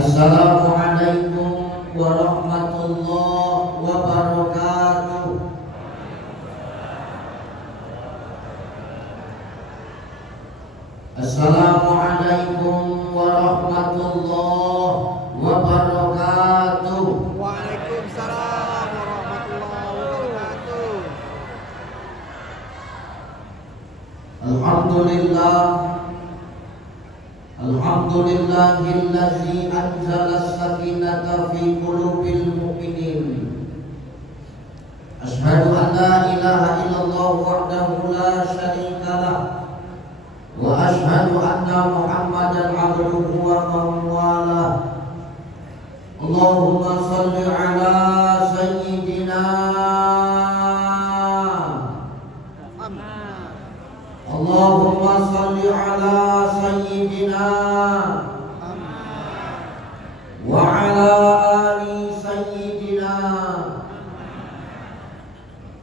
Assalamualaikum warahmatullahi wabarakatuh. Assalamualaikum warahmatullahi wabarakatuh. Waalaikumsalam warahmatullahi wabarakatuh. Alhamdulillahillazi anzala as-sakinata fi qulubil mu'minin. Asyhadu an la ilaha illallah wahdahu la syarika lah wa asyhadu anna Muhammadan abduhu wa mawwalah. Allahumma shalli ala sayyidina Allahumma shalli ala sayyidina wa ala ali sayyidina.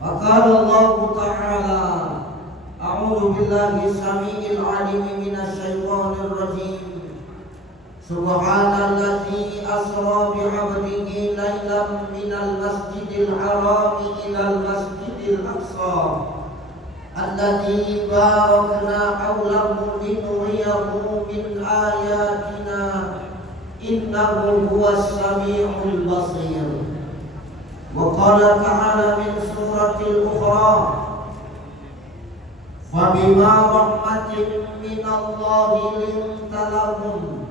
Faqala Allah Ta'ala a'udzu billahi samii'il 'aliim minasy syaithaanir rajiim. Subhanallazi asra bi'abdihi lailan minal masjidil haram ilal masjidil aqsa alladzi barakna hawlahu linuriyahu min ayatina innahu huwas samiul basir. Wa qala ta'ala min suratil ukhra fabima rahmatin minallahi linta lahum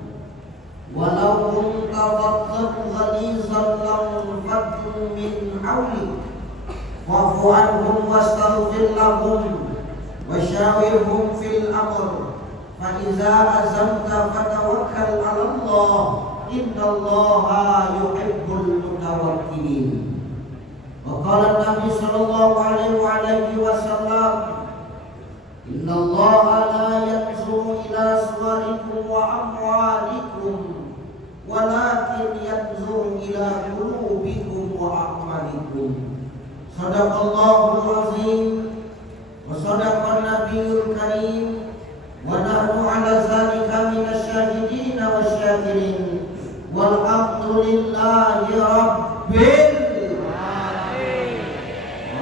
walau kunta faddan ghalizan lanfaddu min hawlik wa'fu anhum wastaghfir lahum wasyawirhum fil amr fa idza azamta fatawakkal 'ala Allah innallaha yuhibbul mutawakkilin. Wa qala Nabi sallallahu alaihi wasallam innallaha la yanzuru ila suwarikum wa amwalikum walakin yanzuru ila qulubikum wa a'malikum. Shadaqallahul azim wa sadaqan nabiyul karim wa nahnu ala zalika minasy syahidin wasyakirin walhamdulillahi rabbil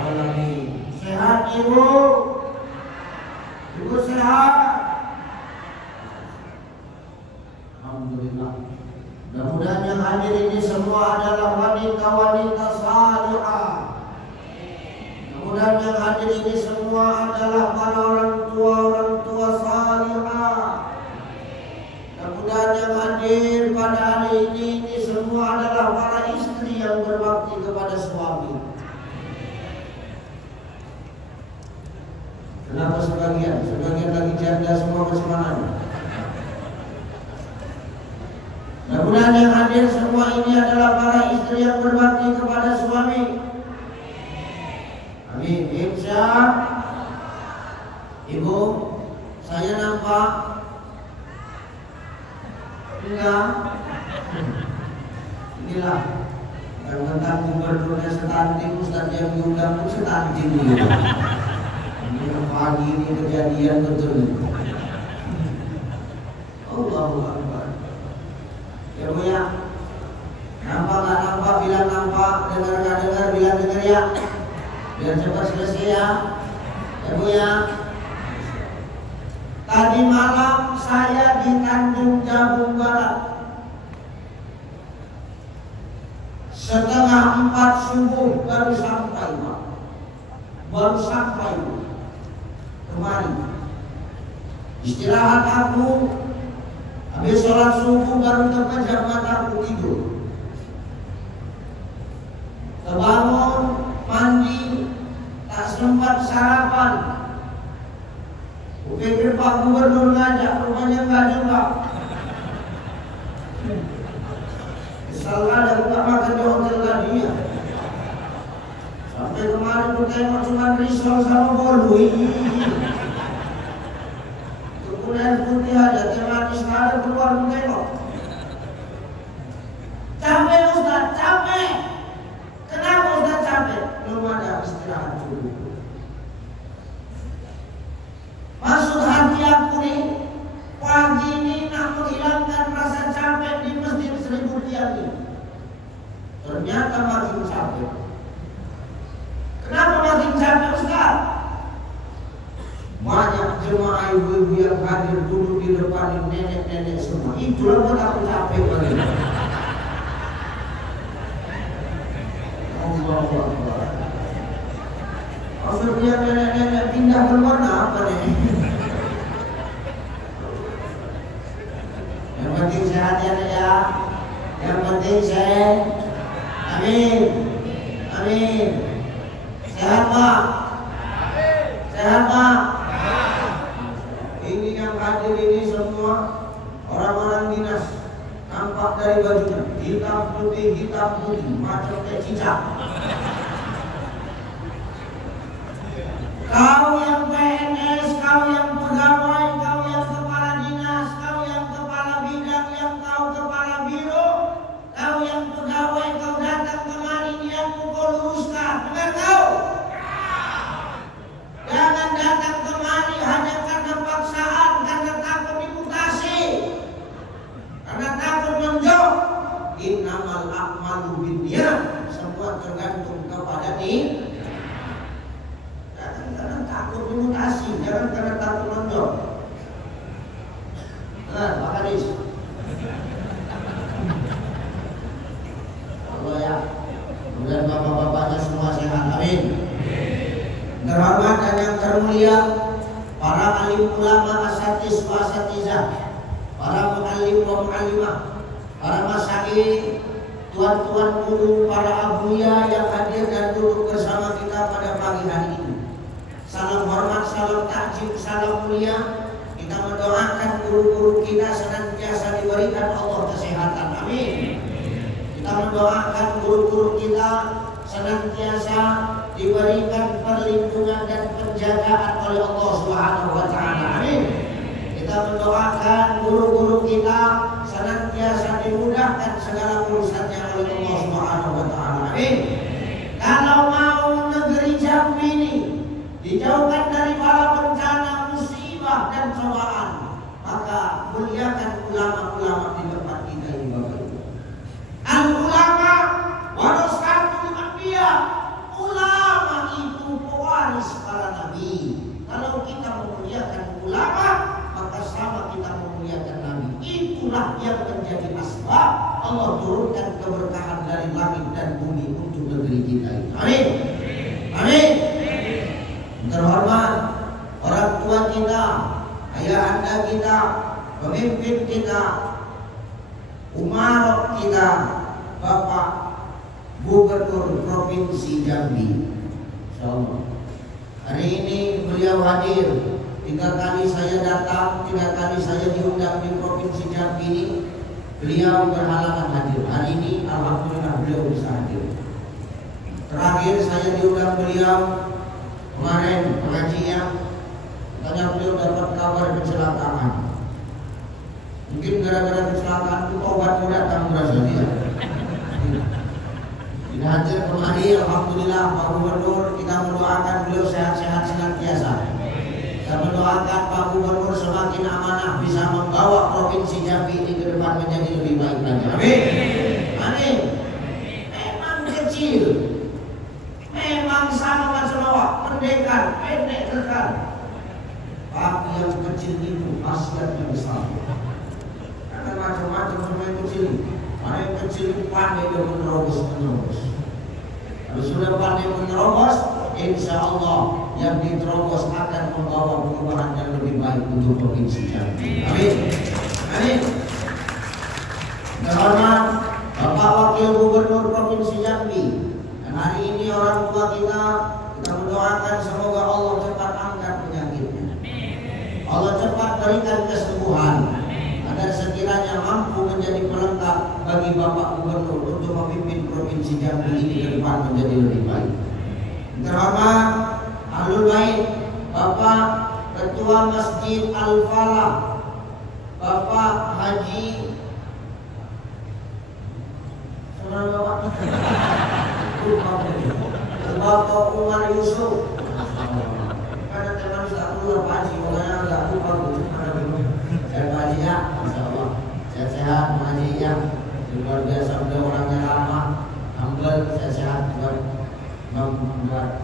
alamin. Sehat ibu? Ibu sehat? Alhamdulillah. Mudah-mudahan yang hadir ini semua adalah wanita-wanita salihah. Mudah-mudahan yang hadir ini semua adalah para orang tua salihah. Mudah-mudahan yang hadir pada hari ini semua adalah para istri yang berbakti kepada suami. Kenapa sebagian lagi janda semua bersemangat? Mudah-mudahan yang hadir semua ini adalah para istri yang berbakti kepada suami. Amin. Insya Ibu, saya nampak enggak? Inilah yang tentang gubernurnya stunting, Ustaz yang diundang pun stunting gitu. Ini pagi ini kejadian betul. Allahu Akbar. Ya Bu ya, nampak nggak nampak, bilang nampak, dengar nggak dengar, bilang dengar ya. Biar cepat selesai ya. Ya Bu ya. Tadi malam saya di Tanjung Jabung Barat. Setengah 4 subuh baru sampai Pak. Baru sampai kemarin. Istirahat aku, habis sholat subuh baru terpejam mata aku tidur. Kebangun, mandi, tak sempat sarapan. Kupikir Pak Gubernur ngajak, rupanya enggak juga. Misalnya ada buka makan di hotel tadi ya. Sampai kemarin ku tengok cuma risol sama bolu. Kemudian putih aja, teh manis ada keluar ku tengok. Capek Ustaz, capek. Kenapa Ustaz capek? Belum ada istirahat dulu. Maksud hati aku nih, pagi ini nak menghilangkan rasa capek di masjid Sri jemaah ibu-ibu yang hadir dulu di depan nenek-nenek semua. Itulah buat aku capek banget. Allahu Akbar. Maksudnya nenek-nenek pindah keluar apa nih? Yang penting sehat ya Nek ya. Yang penting sehat. Amin. Amin. Sehat Pak. Sehat Pak. Ini yang hadir ini semua orang-orang dinas. Nampak dari bajunya hitam putih macam kayak cicak. Kau yang PNS, kau yang pegawai, kau yang kepala dinas, kau yang kepala bidang, yang kau kepala biro, kau yang pegawai, kau datang kemari niatmu kau luruskan. Dengar kau? Jangan datang kemari hanya karena paksaan, karena takut dimutasi, karena takut menjauh. Innamal a'malu binniyat. Semua tergantung kepada niat. Jangan karena takut dimutasi, jangan karena takut menjauh. Nah, Pak Kadis. Allah ya. Kemudian bapak-bapaknya semua sehat. Amin. Terhormat dan yang termulia para alim ulama asatiz wa asatizah, para muallim wa muallimah, para masyayikh, tuan-tuan guru, para abuya yang hadir dan duduk bersama kita pada pagi hari ini. Salam hormat, salam takjub, salam mulia. Kita mendoakan guru-guru kita senantiasa diberikan Allah kesehatan. Amin. Kita mendoakan guru-guru kita senantiasa diberikan perlindungan dan penjagaan oleh Allah Subhanahu wa taala. Amin. Kita mendoakan guru-guru kita senantiasa dimudahkan segala urusannya oleh Allah Subhanahu wa taala. Amin. Kalau mau negeri Jambi ini dijauhkan dari bala bencana, musibah dan cobaan, maka muliakan ulama-ulama di tempat kita ini Bapak Ibu. Al-ulama warasatul anbiya. Ulama itu pewaris para nabi. Kalau kita memuliakan ulama, maka sama kita memuliakan nabi. Itulah yang menjadi asbab Allah turunkan keberkahan dari langit dan bumi untuk negeri kita ini. Amin. Amin. Terhormat orang tua kita, ayah anda kita, pemimpin kita, umarok kita, Bapak Gubernur Provinsi Jambi. Insyaallah. Hari ini beliau hadir. 3 kali saya datang, 3 kali saya diundang di Provinsi Jambi ini. Beliau berhalangan hadir. Hari ini alhamdulillah beliau bisa hadir. Terakhir saya diundang beliau kemarin pengajian, katanya beliau dapat kabar kecelakaan. Mungkin gara-gara kecelakaan itu obatnya datang berasa dia. Tidak hadir kemari, alhamdulillah Pak Gubernur, kita mendoakan beliau sehat-sehat senantiasa. Kita mendoakan Pak Gubernur semakin amanah bisa membawa Provinsi Jambi ini ke depan menjadi lebih baik lagi. Amin. Amin. Memang kecil, memang sama macam awak, pendekar, pendek kekal. Tapi yang kecil itu khasiatnya besar. Karena macam-macam sama yang kecil. Ada yang kecil itu pandai dia menerobos. Kalau sudah pandai menerobos, insya Allah yang diterobos akan membawa perubahan yang lebih baik untuk Provinsi Jambi. Amin. Amin. Terhormat Bapak Wakil Gubernur Provinsi Jambi. Dan hari ini orang tua kita mendoakan semoga Allah cepat angkat penyakitnya. Allah cepat berikan kesembuhan. Agar sekiranya mampu menjadi pelengkap bagi Bapak Gubernur untuk memimpin Provinsi Jambi ini ke depan menjadi lebih baik. Terhormat Ahlul Bait, Bapak Ketua Masjid Al-Falah, Bapak Haji Bapak Umar Yusuf. Karena teman sudah keluar Pak Haji, makanya agak lupa saya Pak Haji ya, Masya Allah sehat-sehat Pak Haji ya, luar biasa beliau orangnya ramah, humble, sehat-sehat buat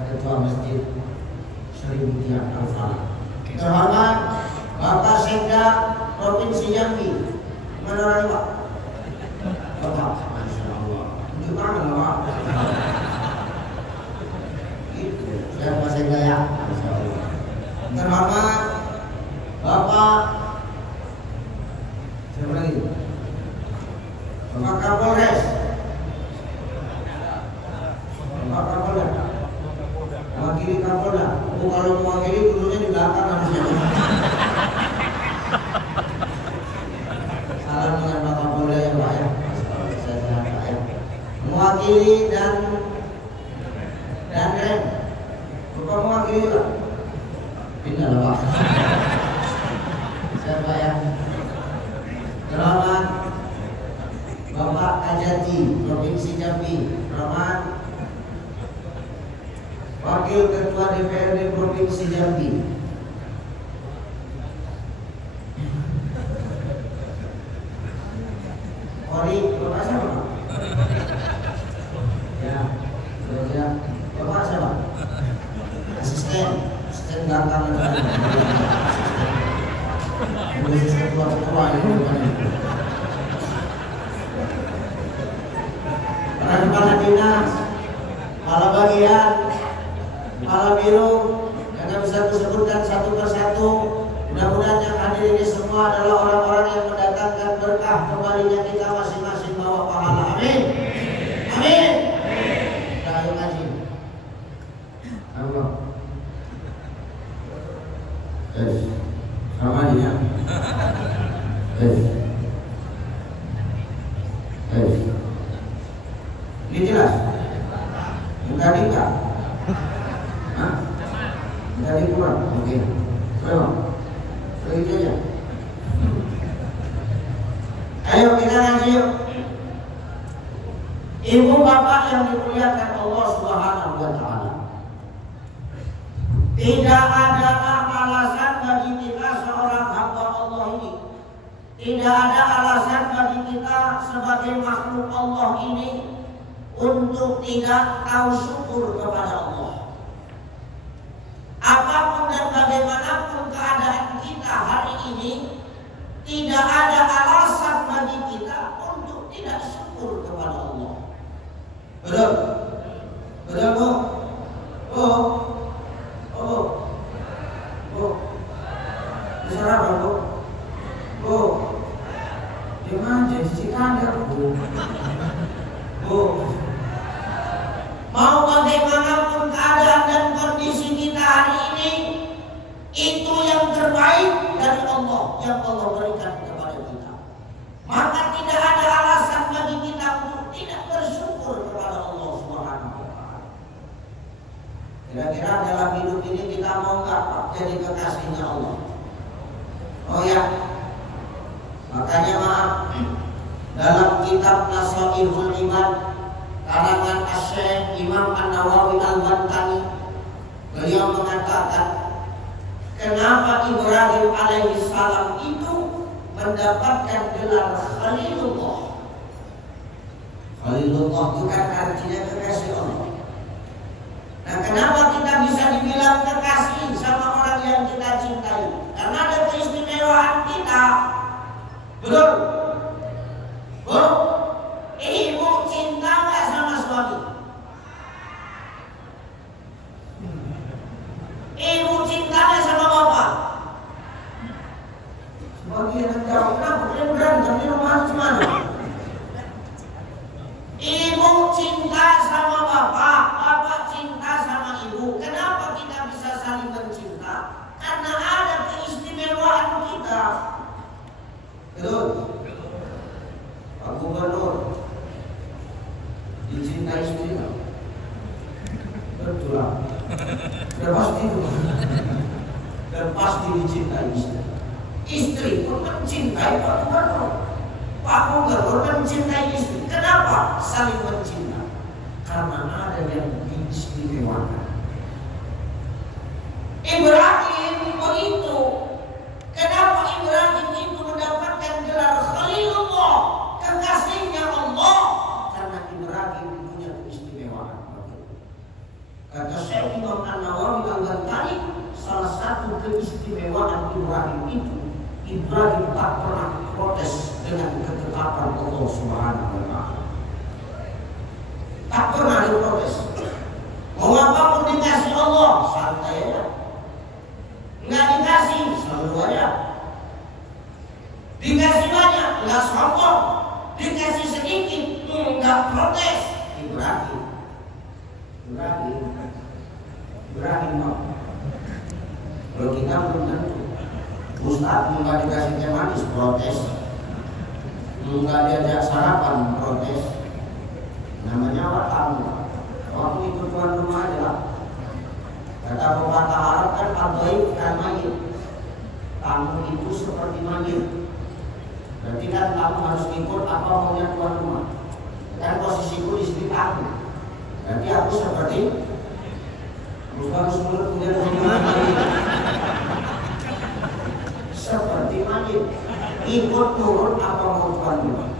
Ketua Masjid Sri Mutia Al-Falah. Terhormat Provinsi Jambi. Mana orangnya Pak? Bapak, Masya Allah. Tunjuk tangan lah Pak. Gitu. Saya masih gaya. Masya Allah. Terhormat Bapak. Siapa lagi? Bapak Kapolres. Bapak Kapolda. Mewakili Kapolda. Oh, kalau mewakili dulunya di belakang harusnya. Salam dengan Bapak Kapolda ya Pak ya. Saya Pak ya. Mewakili dan rem. Bapak mewakili Pak. Pindah lah Pak. Saya Pak ya. Selamat Bapak Kajati, Provinsi Jambi. Selamat Wakil Ketua DPRD Provinsi Jambi. Ori, Bapak siapa? Ya, ya. Bapak siapa? Asisten belakang. Asisten ketua ini bukan itu. Para kepala dinas, kepala bagian, kepala biro, yang bisa disebutkan satu persatu. Mudah-mudahan yang hadir ini semua adalah orang-orang yang mendatangkan berkah kembalinya kita masing-masing bawa pahala. Amin. Amin. Kita ayo ngaji. Allah. Sama dia. Ini jelas. Tadi enggak? Hah? Tadi kurang. Oke. Memang. Begitu aja. Ayo kita ngaji yuk. Ibu bapak yang dimuliakan Allah Subhanahu wa taala. Tidak ada alasan bagi kita seorang hamba Allah ini. Tidak ada alasan bagi kita sebagai makhluk Allah ini untuk tidak tahu syukur kepada Allah. Apapun dan bagaimanapun keadaan kita hari ini, tidak ada alasan bagi kita untuk tidak syukur kepada Allah. Betul? Betul Bu? Oh, oh, oh. Bicara apa Bu? Oh, jangan jadi cikadar Bu. Oh. Mau bagaimanapun keadaan dan kondisi kita hari ini, itu yang terbaik dari Allah yang Allah berikan kepada kita. Maka tidak ada alasan bagi kita untuk tidak bersyukur kepada Allah Subhanahu wa taala. Kira-kira dalam hidup ini kita mau nggak jadi kekasihnya Allah? Oh ya. Makanya maaf, dalam kitab Nasaihul Ibad karangan Asy-Syaikh Imam An-Nawawi Al-Bantani, beliau mengatakan, kenapa Ibrahim alaihi salam itu mendapatkan gelar Khalilullah. Khalilullah itu kan artinya kekasih Allah. Nah, kenapa kita bisa dibilang kekasih sama orang yang kita cintai? Karena ada keistimewaan kita. Betul? Bu, ibu cinta nggak sama suami? Ibu cintanya sama bapak? Sebagian yang jawab, kenapa kalian berantem di rumah gimana? Ibu cinta sama bapak, bapak cinta sama ibu. Kenapa kita bisa saling mencinta? Karena ada keistimewaan kita. Betul? Pak Gubernur dicintai istrinya. Betul lah. Dan pasti itu. Dan pasti dicintai istri. Istri pun mencintai Pak Gubernur. Pak Gubernur mencintai istri. Kenapa saling mencinta? Karena ada yang diistimewakan. Ibrahim begitu. Kenapa Ibrahim itu mendapatkan gelar Khalilullah, kekasihnya Allah? Karena Ibrahim punya keistimewaan. Kata Syekh Imam An-Nawawi Al-Bantani, salah satu keistimewaan Ibrahim itu, Ibrahim tak pernah protes dengan ketetapan Allah Subhanahu wa Ta'ala. Tak pernah diprotes. Mau apapun dikasih Allah, santai aja. Nggak dikasih, selalu aja. Dikasih banyak, nggak sombong. Dikasih sedikit, nggak protes. Ibrahim mau. Kalau kita belum tentu. Ustaz nggak dikasih teh manis, protes. Nggak diajak sarapan, protes. Namanya apa tamu? Waktu ikut tuan rumah aja. Kata pepatah Arab kan al-ghaib kan mayit. Tamu itu seperti mayit. Berarti kan tamu harus ikut apa maunya tuan rumah. Kan posisiku di sini tamu. Berarti aku seperti harus mulut kemudian seperti mayit. Ikut turun apa mau tuan rumah.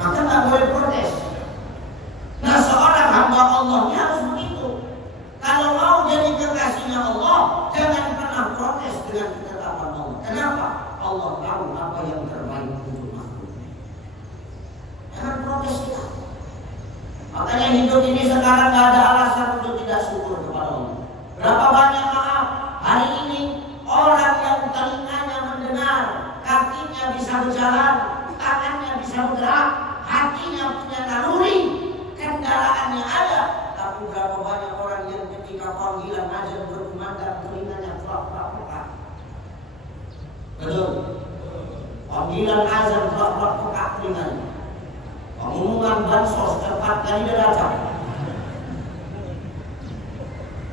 Maka tak boleh protes. Nah, seorang hamba Allahnya harus begitu. Kalau mau jadi kekasihnya Allah, jangan pernah protes dengan ketetapan Allah. Kenapa? Allah tahu apa yang terbaik untuk makhluknya. Jangan protes kita. Makanya hidup ini sekarang gak ada alasan untuk tidak syukur kepada Allah. Berapa banyak maaf hari ini orang yang telinganya mendengar, kakinya bisa berjalan, tangannya bisa bergerak, hatinya punya naluri, kendaraannya ada, tapi berapa banyak orang yang ketika panggilan azan berkumandang telinganya pelak-pelak. Betul. Panggilan azan pelak-pelak telinganya. Pengumuman bansos cepat dari datang.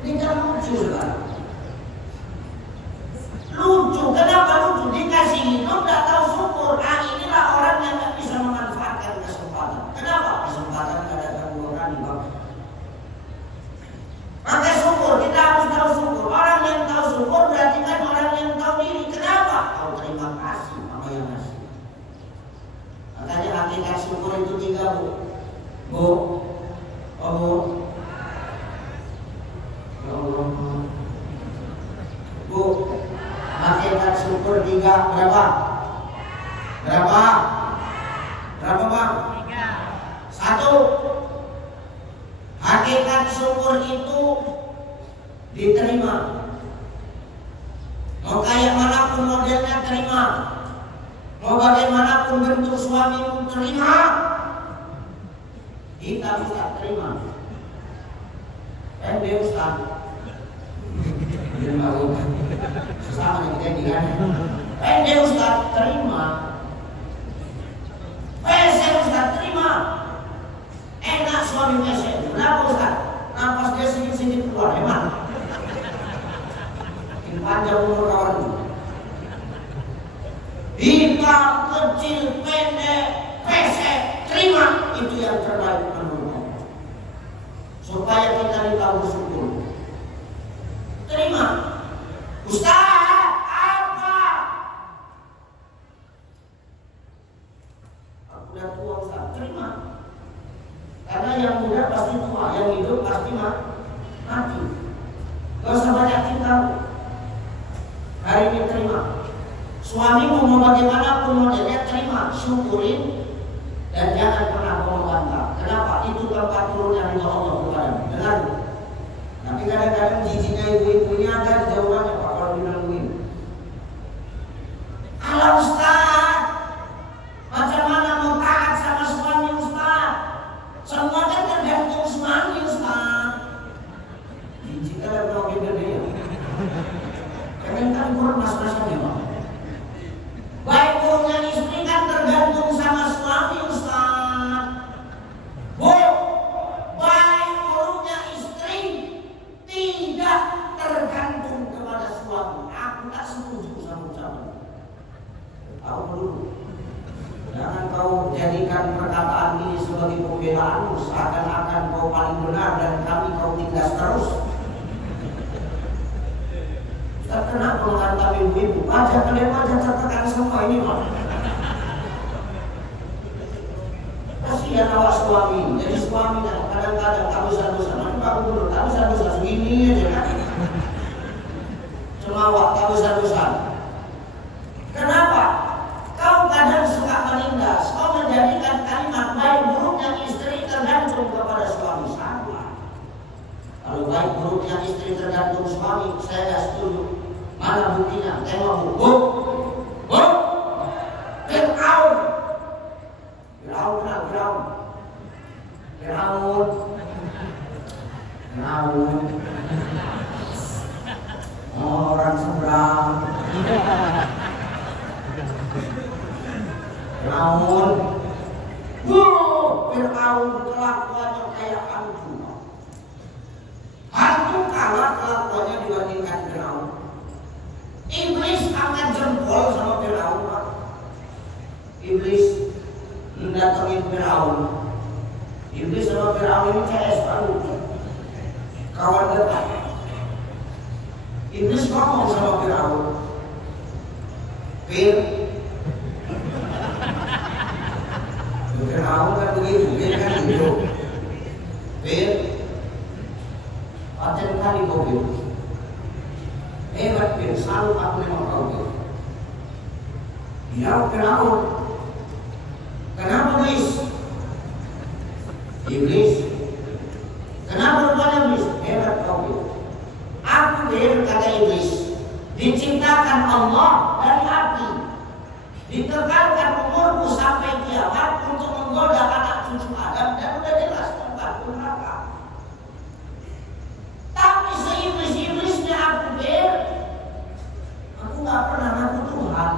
Ini kan lucu sekarang. Lucu, kenapa lucu? Dikasih hidup tak tahu syukur. Inilah orang yang tak bisa memanfaatkan kesempatan. Kenapa? Kesempatan tak datang dua kali, Bang. Maka syukur, kita harus tahu syukur. Orang yang tahu syukur berarti kan orang yang tahu diri. Kenapa? Tahu terima kasih sama yang ngasih. Makanya hakikat syukur itu 3, Bu. Ya Allah. Bu, hakikat syukur 3 berapa? Berapa Bang? 1. Hakikat syukur itu diterima. Mau kayak manapun modelnya terima. Mau bagaimanapun bentuk suamimu terima. Kita bisa terima. Dia Ustaz. Dia mau sesama yang kita kan. Dia Ustaz terima. Saya Ustaz terima. Enak suami saya. Kenapa Ustaz? Nafas dia sedikit-sedikit keluar, hemat. Makin panjang umur kawan. Hitam, kecil, pendek, pesek, terima. Itu yang terbaik menurut Allah. Supaya kita tahu bersyukur. Terima. Ustaz, apa? Aku udah tua Ustaz, terima. Karena yang muda pasti tua, yang hidup pasti mati. Gak usah banyak kita. Hari ini terima. Suamimu mau bagaimanapun modelnya terima, syukurin, dan jangan pernah membantah. Kenapa? Itu tempat turunnya ridho Allah kepadamu. Dengar. Tapi kadang-kadang jijinya ibu-ibu ini ada di jauhannya Pak kalau dinungguin. Alah Ustaz, macam mana mau taat sama suami Ustaz? Semua kan tergantung suami Ustaz. Jijik kan ada gede ya. Kan kurang mas-masanya Pak. Baik punya istri kan tergantung sama suami Ustaz. Bu, baik buruknya istri tidak tergantung kepada suami. Aku tak setuju sama ucapan. Tahu dulu. Jangan kau jadikan perkataan ini sebagai pembelaanmu, seakan-akan kau paling benar dan kami kau tindas terus. Kenapa menghantam ibu-ibu? Wajah kalian wajah tertekan semua ini Pak. Kasihan awak suami. Jadi suami kadang-kadang tak bisa-bisa. Nanti Pak Gubernur tak bisa-bisa segini aja kan. Cuma awak tak bisa-bisa. Fir'aun, wow, Fir'aun kelakuannya kayak hantu. Hantu kalah kelakuannya dibandingkan Fir'aun. Iblis angkat jempol sama Fir'aun. Iblis mendatangin Fir'aun. Iblis sama Fir'aun ini CS baru, kawan dekat. Iblis ngomong sama Fir'aun, Fir'aun kan begitu, Fir kan gitu. Fir, paten kali kau Fir. Hebat Fir, salut aku memang kau Fir. Ya Fir'aun, kenapa Iblis? Iblis, kenapa rupanya Iblis? Hebat kau Fir. Aku Fir, kata Iblis, diciptakan Allah dari api, ditekalkan umurku sampai kiamat untuk menggoda anak cucu Adam, dan udah jelas tempatku neraka. Tapi seiblis-iblisnya aku Fir, aku gak pernah ngaku Tuhan.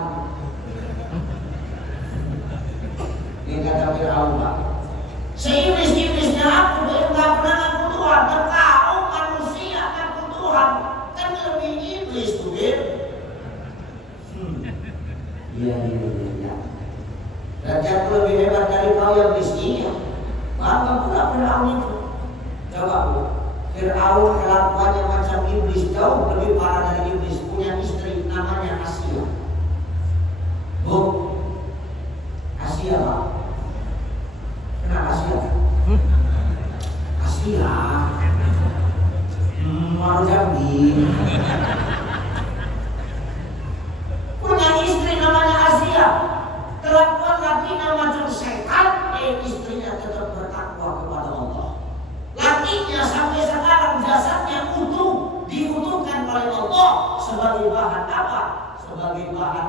Ini kata Fir'aun, Pak. Seiblis-iblisnya aku Fir gak pernah ngaku Tuhan. Dan kau manusia ngaku Tuhan, kan lebih iblis tuh Fir. Iya. Berarti aku lebih hebat dari kau yang miskin. Bangga pula Fir'aun itu. Coba Bu, Fir'aun kelakuannya macam iblis, jauh lebih parah dari iblis. Punya istri namanya Asia. Bu, Asia Pak. Kenal Asia? Asia. Mau Jambi. Punya istri namanya Asia. Kelakuan lakinya macam setan, istrinya tetap bertakwa kepada Allah. Lakinya sampai sekarang jasadnya utuh, diutuhkan oleh Allah sebagai bahan apa? Sebagai bahan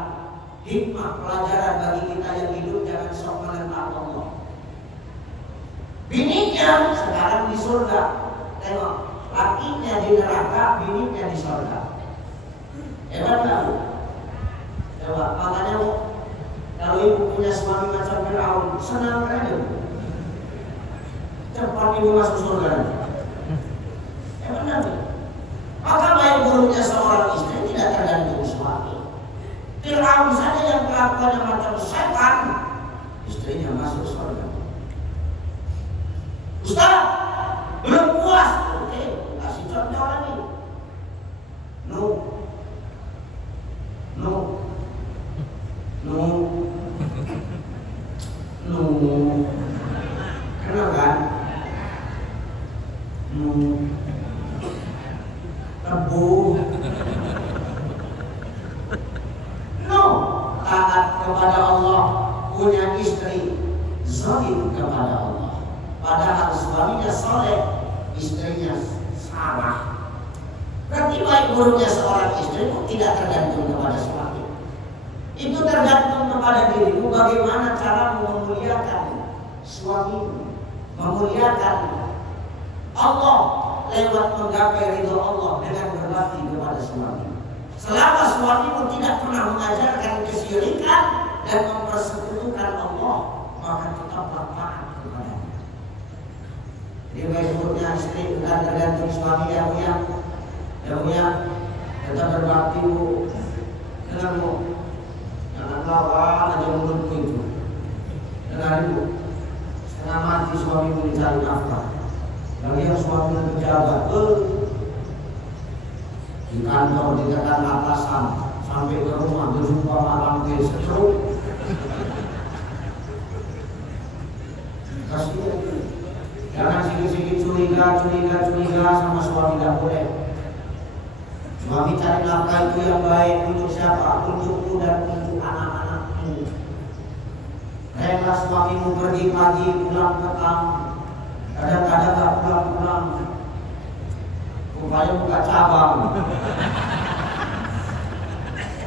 hikmah pelajaran bagi kita yang hidup, jangan sok menentang Allah. Bininya sekarang di surga. Tengok, lakinya di neraka, bininya di surga. Hebat nggak Bu? Coba, makanya Bu, kalau ibu punya suami macam Fir'aun, senang aja. Cepat ibu masuk surga. Ya benar. Maka baik buruknya seorang istri tidak tergantung suami. Fir'aun saja yang kelakuannya macam setan, istrinya masuk surga. Ustaz, belum puas. Oke, kasih contoh lagi. No. Kenal kan? Tebu. No. Taat kepada Allah, punya istri, zalim kepada Allah. Padahal suaminya soleh, istrinya salah. Berarti baik buruknya seorang istri tidak tergantung kepada suami. Itu tergantung kepada dirimu, bagaimana cara memuliakan suamimu, memuliakan Allah lewat menggapai ridho Allah dengan berbakti kepada suami. Selama suamimu tidak pernah mengajarkan kesyirikan dan mempersekutukan Allah, maka tetaplah taat kepadanya. Jadi baik buruknya istri bukan tergantung suami yang tetap berbakti Bu denganmu. Jangan lawan aja mulutku itu. Dengar Ibu, setengah mati suamimu dicari nafkah. Lagi yang suamimu pejabat, di kantor ditekan atasan, sampai ke rumah berjumpa malam ke setruk. Kasih, jangan sikit-sikit curiga sama suami, tidak boleh. Suami cari nafkah itu yang baik untuk siapa? Untukmu dan untuk anak-anakmu. Rela suamimu pergi pagi, pulang petang. Kadang-kadang tak pulang-pulang. Rupanya buka cabang.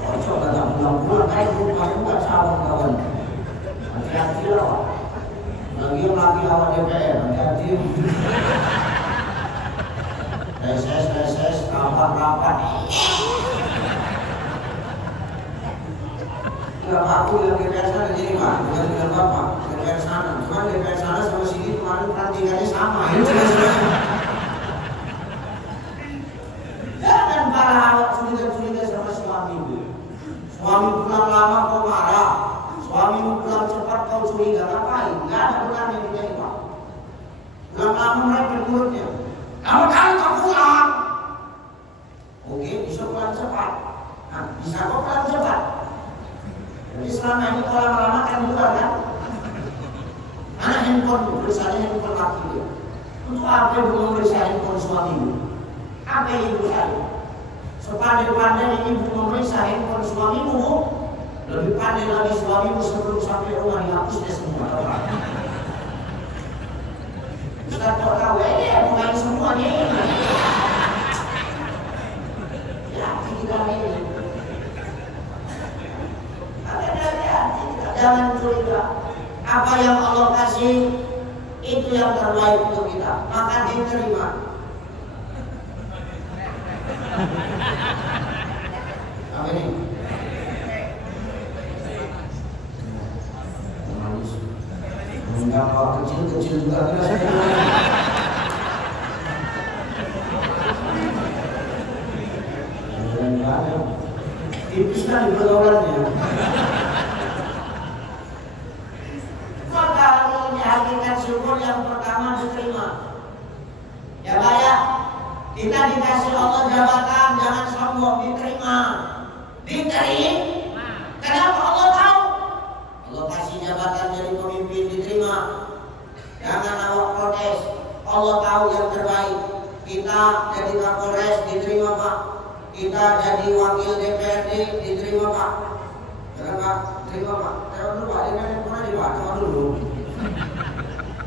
Cocok tak pulang-pulang, rupanya buka cabang kawan. Hati-hati lah. Lagi yang lagi awal DPR, hati-hati. Reses, rapat. bapak aku bilang DPR sana jadi Pak, bukan bilang bapak DPR sana. Cuman DPR sana sama sini kemarin pelantikannya sama. Ini jangan para awak curiga-curiga sama suami itu. Suami pulang lama kau marah, suami pulang cepat kau curiga, ngapain? Gak ada benarnya kita ini Pak. Pulang lama mereka mulutnya. Kamu kali kau pulang. Oke, bisa pulang cepat. Nah, bisa kau pulang cepat. Jadi selama ini kalau lama-lama kan bukan kan? Anak handphone, berisanya handphone laki dia. Untuk apa ibu memeriksa handphone suamimu? Apa yang ibu saya? Sepandai-pandai ibu memeriksa handphone suamimu, lebih pandai lagi suamimu sebelum sampai rumah dihapusnya semua. Ustaz kok tahu? Bukan semuanya ini. Ya, tidak ini. Jangan curiga. Apa yang Allah kasih itu yang terbaik untuk kita, maka diterima. Apa ini? Enggak kok kecil-kecil juga kan? Tipis kan di pergaulannya. Hakikat syukur yang pertama diterima. Ya Pak ya, kita dikasih Allah jabatan, jangan sombong, diterima. Diterima. Kenapa Allah tahu? Allah kasih jabatan jadi pemimpin, diterima. Jangan awak protes. Allah tahu yang terbaik. Kita jadi Kapolres, diterima Pak. Kita jadi wakil DPRD, diterima Pak. Jangan Pak, terima Pak. Terima dulu Pak, DPRD pernah di Pak, terima dulu.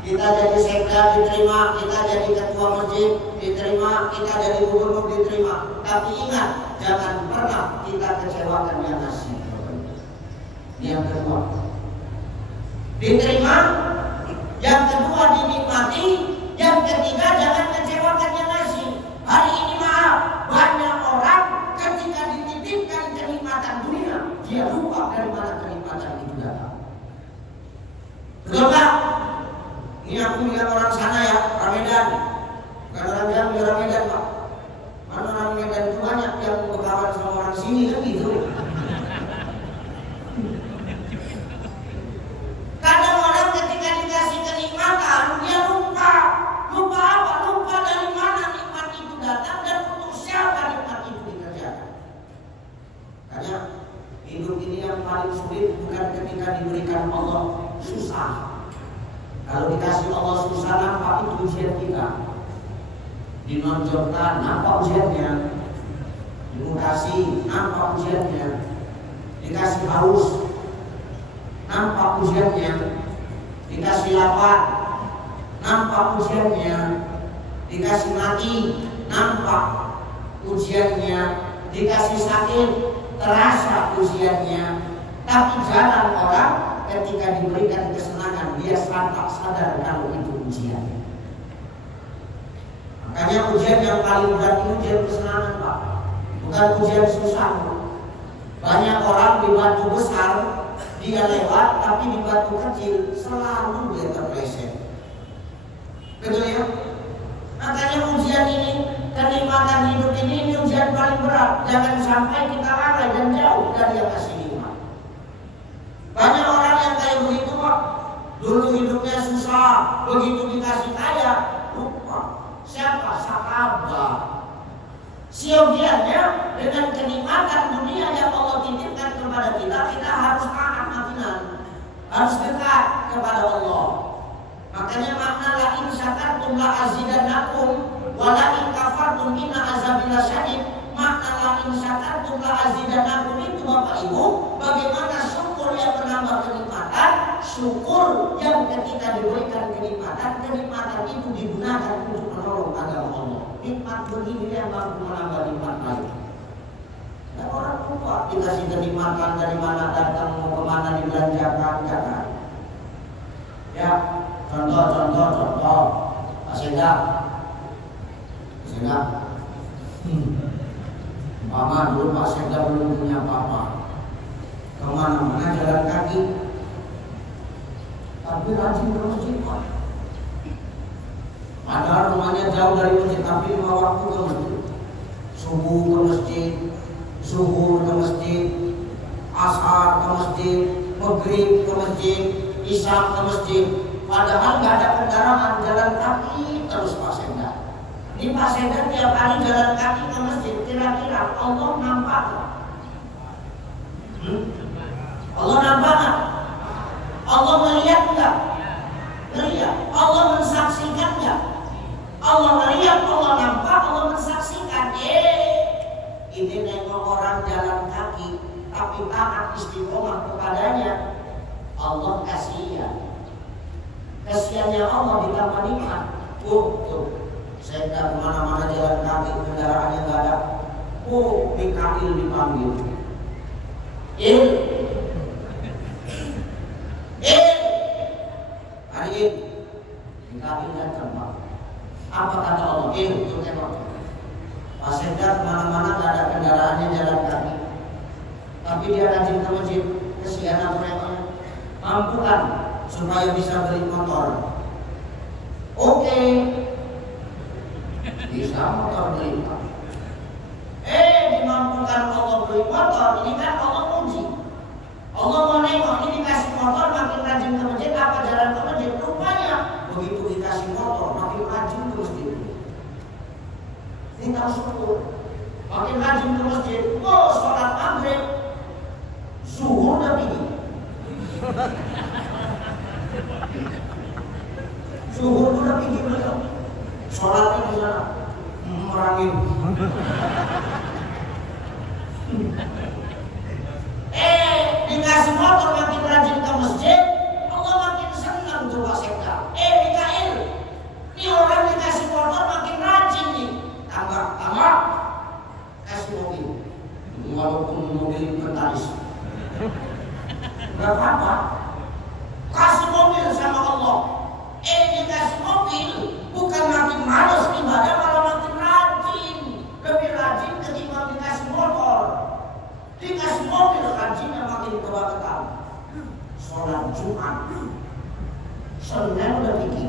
Kita jadi sekda diterima, kita jadi ketua masjid diterima, kita jadi gubernur diterima. Tapi ingat, jangan pernah kita kecewakan yang ngasih. Yang kedua, diterima. Yang kedua, dinikmati. Yang ketiga, jangan kecewakan yang ngasih. Hari ini maaf, banyak orang ketika dititipkan kenikmatan dunia, dia lupa dari mana kenikmatan itu datang. Betul Pak? Ini aku lihat orang sana ya, orang Medan. Bukan orang Jambi, orang Medan Pak. Mana orang Medan itu banyak yang berkawan sama orang sini kan gitu. Kadang orang ketika dikasih kenikmatan, dia lupa. Lupa apa? Lupa dari mana nikmat itu datang dan untuk siapa nikmat itu dikerjakan. Makanya hidup ini yang paling sulit bukan ketika diberikan Allah susah. Kalau dikasih Allah susah, nampak itu ujian kita. Dinonjolkan, nampak ujiannya. Dimutasi, nampak ujiannya. Dikasih haus, nampak ujiannya. Dikasih lapar, nampak ujiannya. Dikasih mati, nampak ujiannya. Dikasih sakit, terasa ujiannya. Tapi jarang orang ketika diberikan kesenangan dia sadar kalau itu ujian. Makanya ujian yang paling berat itu ujian kesenangan Pak, bukan ujian susah. Banyak orang di batu besar dia lewat, tapi di batu kecil selalu dia terpleset. Betul ya? Makanya ujian ini, kenikmatan hidup ini ujian paling berat. Jangan sampai kita lalai dan jauh dari yang kasih nikmat. Banyak orang yang kayak begitu Pak. Dulu hidupnya susah, begitu dikasih kaya, lupa. Siapa? Sahabat. Siogiannya dengan kenikmatan dunia yang Allah titipkan kepada kita, kita harus taat matinan, harus dekat kepada Allah. Makanya makna la in syakartum la azidannakum wa la in kafartum inna azabi lasyadid. Makna la in syakartum la azidannakum itu Bapak Ibu, bagaimana syukur yang menambah kenikmatan, syukur yang ketika diberikan kenikmatan, kenikmatan itu digunakan untuk menolong agama Allah. Nikmat begini yang mampu menambah nikmat lain. Dan orang lupa dikasih kenikmatan dari mana datang, mau kemana dibelanjakan, jangan. Ya, contoh, Pak Seda. Mama dulu Pak Seda belum punya apa-apa. Kemana-mana rajin ke masjid Pak. Padahal rumahnya jauh dari masjid, tapi 5 waktu ke masjid. Subuh ke masjid, zuhur ke masjid, asar ke masjid, maghrib ke masjid, isya ke masjid. Padahal nggak ada kendaraan, jalan kaki terus Pak Senda. Ini Pak Senda tiap hari jalan kaki ke masjid, kira-kira Allah nampak nggak? Allah nampak nggak? Allah melihat nggak? Melihat. Allah mensaksikan nggak? Allah melihat, Allah nampak, Allah mensaksikan. Ini nengok orang jalan kaki, tapi taat istiqomah kepadanya. Allah kasihan. Kasihannya Allah ditambah nikmat. Tuh, saya tak kemana-mana jalan kaki, kendaraannya nggak ada. Mikail dipanggil. Hari ini Mikail datang Pak. Apa kata Allah? Tuh tengok. Pak Senda kemana-mana nggak ada kendaraannya jalan kaki, tapi dia rajin ke masjid. Kasihan mereka. Mampukan supaya bisa beli motor. Oke. Bisa motor beli Pak. Dimampukan Allah beli motor. Ini kan Allah uji. Allah mau nengok, ini dikasih motor makin rajin ke masjid, apa jalan ke masjid? Rupanya begitu dikasih motor makin rajin ke masjid. Ini tahu syukur. Makin rajin ke masjid. Sholat maghrib, zuhur udah tinggi. Zuhur udah tinggi beliau. Sholatnya di sana merangin. Dikasih motor makin rajin ke masjid, Allah makin senang tuh Pak Sekda. Mikail, ini orang dikasih motor makin rajin nih. Tambah, kasih mobil. Walaupun mobil inventaris. Gak apa-apa. Kasih mobil sama Allah. Dikasih mobil, bukan makin malas ibadah, malah makin rajin. Lebih rajin ketimbang dikasih motor. Dikasih mobil rajinnya makin kebangetan. Sholat Jumat, Senin udah tinggi.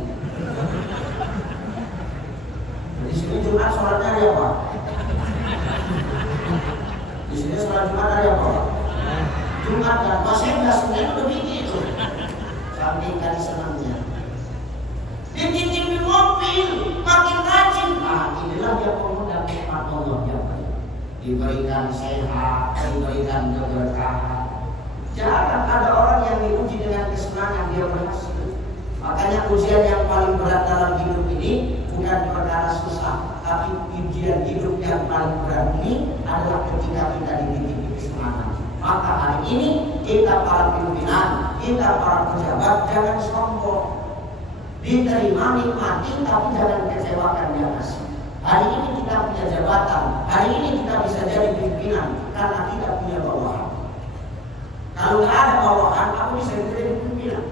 Di sini Jumat sholatnya hari apa? Di sini sholat Jumat hari apa? Jumat dan masih enggak Senin udah tinggi itu. Saking kali senangnya. Dititipin mobil, makin rajin. Inilah dia pemuda nikmat Allah yang baik. Diberikan sehat, diberikan keberkahan. Jarang ada orang yang diuji dengan kesenangan dia berhasil. Makanya ujian yang paling berat dalam hidup ini bukan perkara susah, tapi ujian hidup yang paling berat ini adalah ketika kita dititipi kesenangan. Maka hari ini kita para pimpinan, kita para pejabat jangan sombong. Diterima nikmati tapi jangan kecewakan dia kasih. Hari ini kita punya jabatan, hari ini kita bisa jadi pimpinan karena kita punya bawahan. Kalau nggak ada bawahan, aku bisa jadi pimpinan?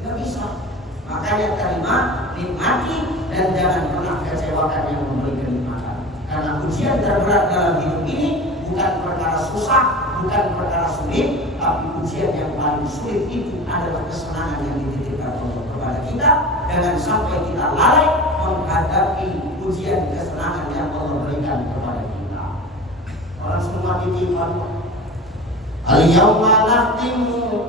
Nggak bisa. Makanya terima, nikmati, dan jangan pernah kecewakan yang memberi kenikmatan. Karena ujian terberat dalam hidup ini bukan perkara susah, bukan perkara sulit, tapi ujian yang paling sulit itu adalah kesenangan yang dititipkan Allah kepada kita. Jangan sampai kita lalai menghadapi ujian kesenangan yang Allah berikan kepada kita. Orang semua titipan. Al-yawma nakhtimu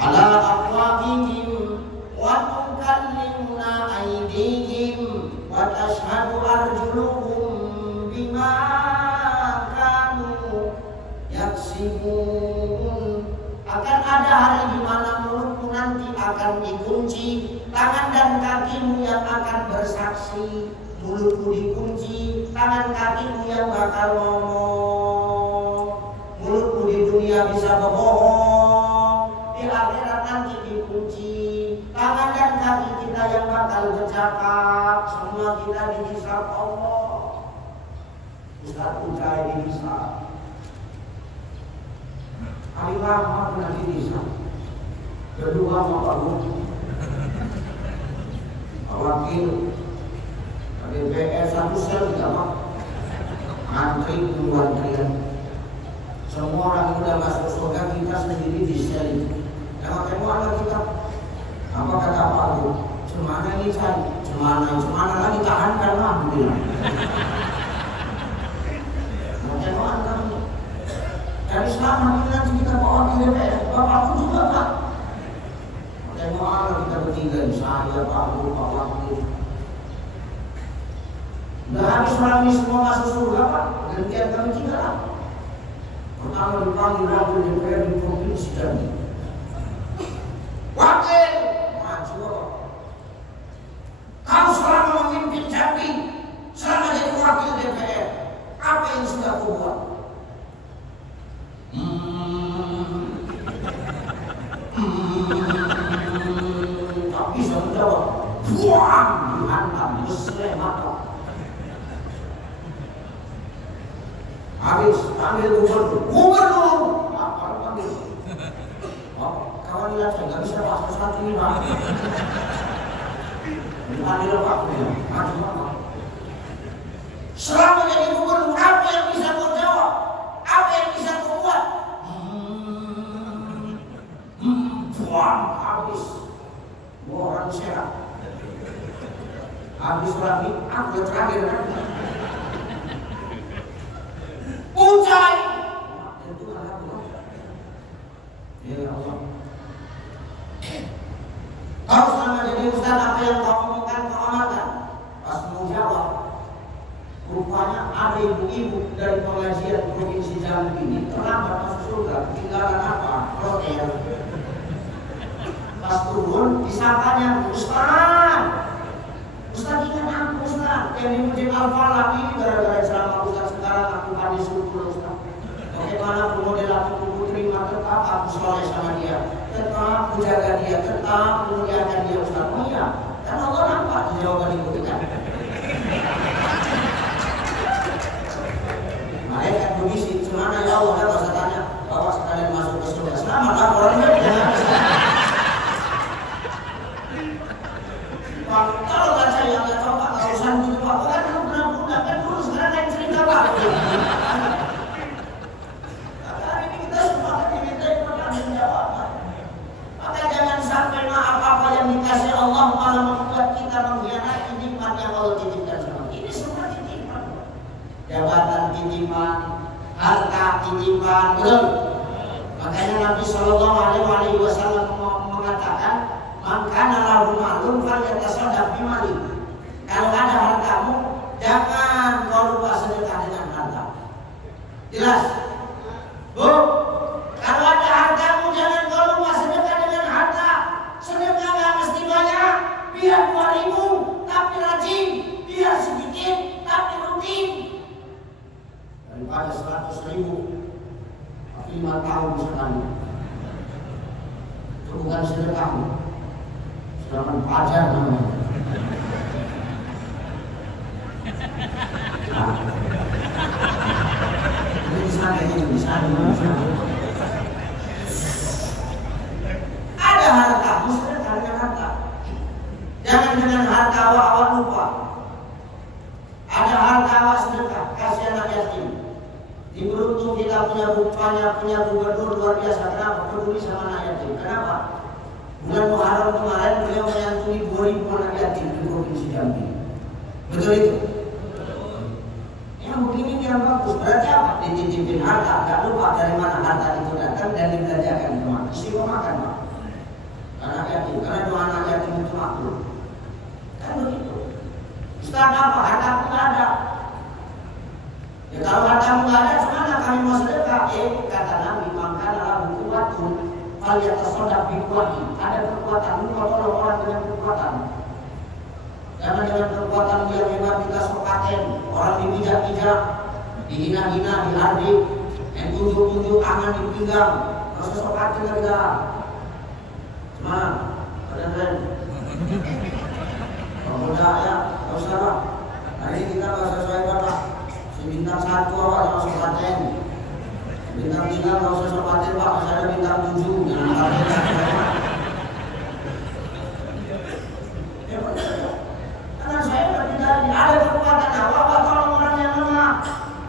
ala afwahihim wa tukallimuna aydihim wa tashhadu arjuluhum bima kanu yaksibun. Akan ada hari di mana mulutmu nanti akan dikunci, tangan dan kakimu yang akan bersaksi. Mulutmu dikunci, tangan kakimu yang bakal ngomong. Mulutmu di dunia bisa berbohong, di akhirat nanti dikunci. Tangan dan kaki kita yang bakal bercakap, semua kita dihisab Allah. Ustaz Ujai dihisab. Hari lama pernah dihisab. Kedua mau bangun. Wakil BPS satu sel tidak Pak. Antri puluhan trian. Semua orang yang sudah masuk surga kita sendiri di sel itu. Yang pakai muara kita. Apa bapakku juga Pak. Tengok anak kita bertiga, saya, Pak Guru, Pak Wakil. Udah habis orang ini semua masuk surga Pak, gantian kami tiga lah. Pertama dipanggil wakil DPR di Provinsi Jambi. Wakil, maju Bapak. Kau selama memimpin Jambi, selama jadi wakil DPR, apa yang sudah kau buat? Tak bisa menjawab. Buang, dihantam, diseleh mata. Habis, panggil gubernur. Apa panggil? Oh, kawan lihat saya nggak bisa pas satu ini Pak. Panggil Pak, maju Pak. Selama jadi gubernur, apa yang bisa kau jawab? Apa yang bisa kau buat? Buang, habis. Orang sehat. Habis lagi, aku yang terakhir kan. Ucai. Itu kan aku. Ya Allah. Kau selama jadi ustaz, apa yang kau omongkan kau amalkan? Pas mau jawab, rupanya ada ibu-ibu dari pengajian Provinsi Jambi ini terlambat masuk surga. Ketinggalan apa? Hotel. Pas turun, disangkanya Ustaz. Ustaz ingat aku Ustaz. Yang dimuji Al-Falah ini gara-gara ceramah Ustaz sekarang aku hadis syukur Ustaz. Bagaimana model aku terima, tetap aku soleh sama dia, tetap aku jaga dia, tetap aku muliakan dia Ustaz. Oh iya, dan Allah nampak di jawaban itu kita. Malaikat berbisik, semana ya Allah, saya tanya, bawa sekalian masuk ke surga. Selamat lah orangnya. Kalau nggak saya nggak tahu Pak, nggak usah gitu Pak. Kan dulu pernah muda kan dulu, sekarang naik cerita Pak. Hari ini kita semua dimintai pertanyaan jawab Pak. Maka jangan sampai apa yang dikasih Allah malah membuat kita mengkhianati nikmat yang Allah titipkan sama kita. Ini semua titipan. Jabatan titipan, harta titipan, betul. Makanya Nabi Shallallahu Alaihi Wasallam mengatakan, "Man lahu malun falyatasaddaq bimali." Kalau ada hartamu, jangan kau lupa sedekah dengan harta. Jelas? Bu, kalau ada hartamu, jangan kau lupa sedekah dengan harta. Sedekah nggak mesti banyak, biar 2.000 tapi rajin, biar sedikit tapi rutin. Daripada 100.000 tapi 5 tahun sekali. Itu bukan sedekahmu. Sedangkan pajak namanya. Ini bisa. Ada harta, mesti dengan harta. Jangan dengan harta awak lupa. Ada harta awak sedekah, kasih anak yatim. Di beruntung kita punya gubernur luar biasa. Kenapa? Peduli sama anak yatim. Kenapa? Bulan Muharram kemarin beliau menyantuni 2.000 anak yatim di Provinsi Jambi. Betul itu? Yang begini yang bagus. Berarti apa? Dititipin harta. Gak lupa dari mana harta itu datang dan dibelanjakan kemana. Siapa makan Pak? Anak yatim. Karena doa anak yatim itu makhluk. Kan begitu. Ustaz apa? Harta pun gak ada. Ya kalau hartamu gak ada, semana kami mau sedekah? Kata Nabi, maka adalah buku waktu. Kalian tersodak bikuati. Ada kekuatan, kau tolong orang dengan kekuatan. Jangan dengan kekuatan yang memang kita sokaten. Orang dipijak-pijak, dihina-hina, dihardik, yang tunjuk-tunjuk tangan di pinggang. Kau sokaten kita. Semangat, kalian. Kalau muda ya, kau salah. Hari ini kita gak sesuai Bapak. Si bintang 1 awak sama sokaten. Bintang 3 nggak usah sopatin Pak, masih ada bintang 7. Karena saya udah tidak ada kekuatan apa-apa, tolong orang yang lemah.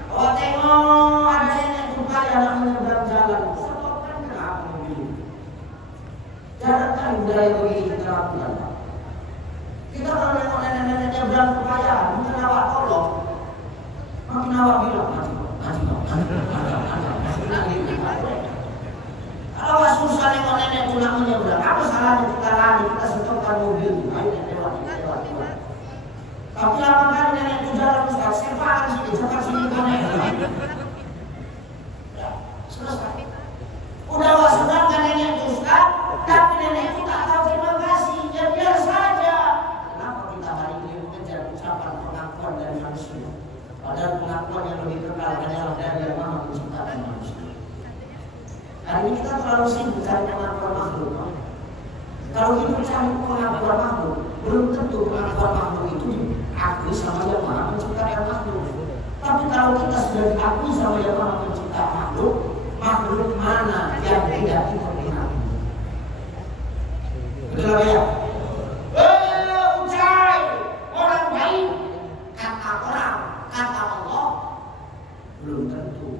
Bawa tengok, ada nenek tukar yang menyeberang jalan. Stopkan kenapa mobil? Jarang budaya begini kita lakukan Pak. Kita kalau nengok nenek-nenek nyeberang kepayahan, mungkin awak tolong. Makin awak bilang, mati. Kalau susah nenek pulang menyeberang, apa salahnya kita lari, kita stopkan mobil, ayo lewat. Tapi lama kali nenek itu jalan Ustaz, sepakan sini nenek. Ya, selesai. Udah wasudan kan nenek itu Ustaz, tapi nenek itu tak tahu terima kasih, ya biar saja. Kenapa kita hari ini mengejar ucapan pengakuan dari manusia? Padahal pengakuan yang lebih kekal hanyalah dari yang Maha Menciptakan manusia. Hari ini kita terlalu sibuk cari pengakuan makhluk. Kalau kita cari pengakuan makhluk, belum tentu pengakuan makhluk itu diakui sama yang Maha Menciptakan makhluk. Tapi kalau kita sudah diakui sama yang Maha Menciptakan makhluk, makhluk mana yang tidak kita pengakuи? Betul ya? Ucai orang baik, kata orang, kata Allah, belum tentu.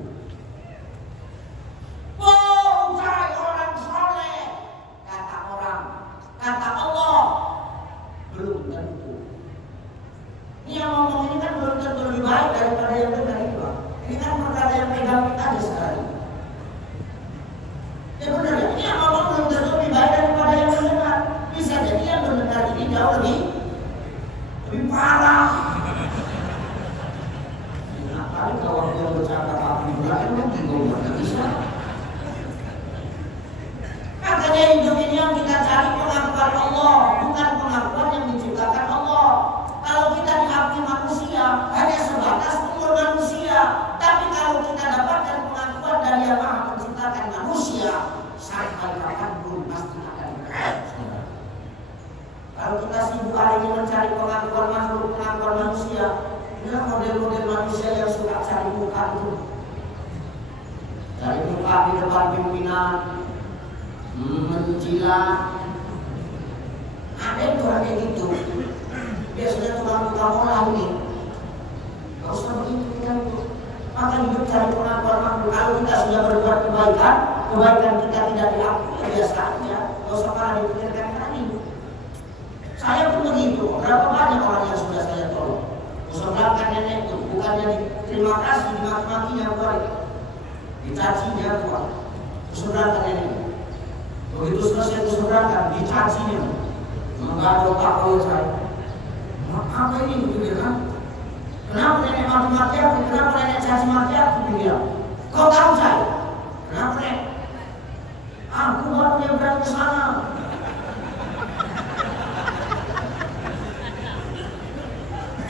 Ucai orang soleh, kata orang, kata Allah, belum tentu. Ini yang ngomong ini kan belum tentu lebih baik daripada yang benar itu. Ini kan perkara yang pegang aja sekali. Ya benar ya, ini yang ngomong belum tentu lebih baik daripada yang mendengar. Bisa jadi yang mendengar ini jauh lebih parah. Nah, kali kalau dia bercakap apa juga, emang juga nggak bisa. Makanya hidup ini yang kita cari pengakuan Allah, bukan pengakuan yang diciptakan Allah. Kalau kita diakui manusia, hanya sebatas umur manusia. Tapi kalau kita dapatkan pengakuan dari yang Maha Menciptakan manusia, sampai kapanpun pasti akan berkah. Kalau kita sibuk hari ini mencari pengakuan makhluk, pengakuan manusia, inilah model-model manusia yang suka cari muka itu. Cari muka di depan pimpinan, menjilat. Ada yang kurang kayak gitu. Biasanya tukang-tukang olah ini. Gak usah begitu kita itu. Maka hidup cari pengakuan makhluk. Kalau kita sudah berbuat kebaikan kita tidak diakui, biasa aja. Gak usah malah dipikirkan tadi. Saya pun begitu. Berapa banyak orang yang sudah saya tolong. Usahakan nenek itu bukannya terima kasih, dimaki-makinya boleh, dicacinya kuat. Usahakan nenek. Begitu selesai usahakan, dicacinya. Menggaduh takut saya. Apa ini begitu kan? Kenapa nenek maki-maki aku? Kenapa nenek caci maki aku? Begitu. Kau tahu saya? Kenapa nenek? Aku baru nyebrang ke sana.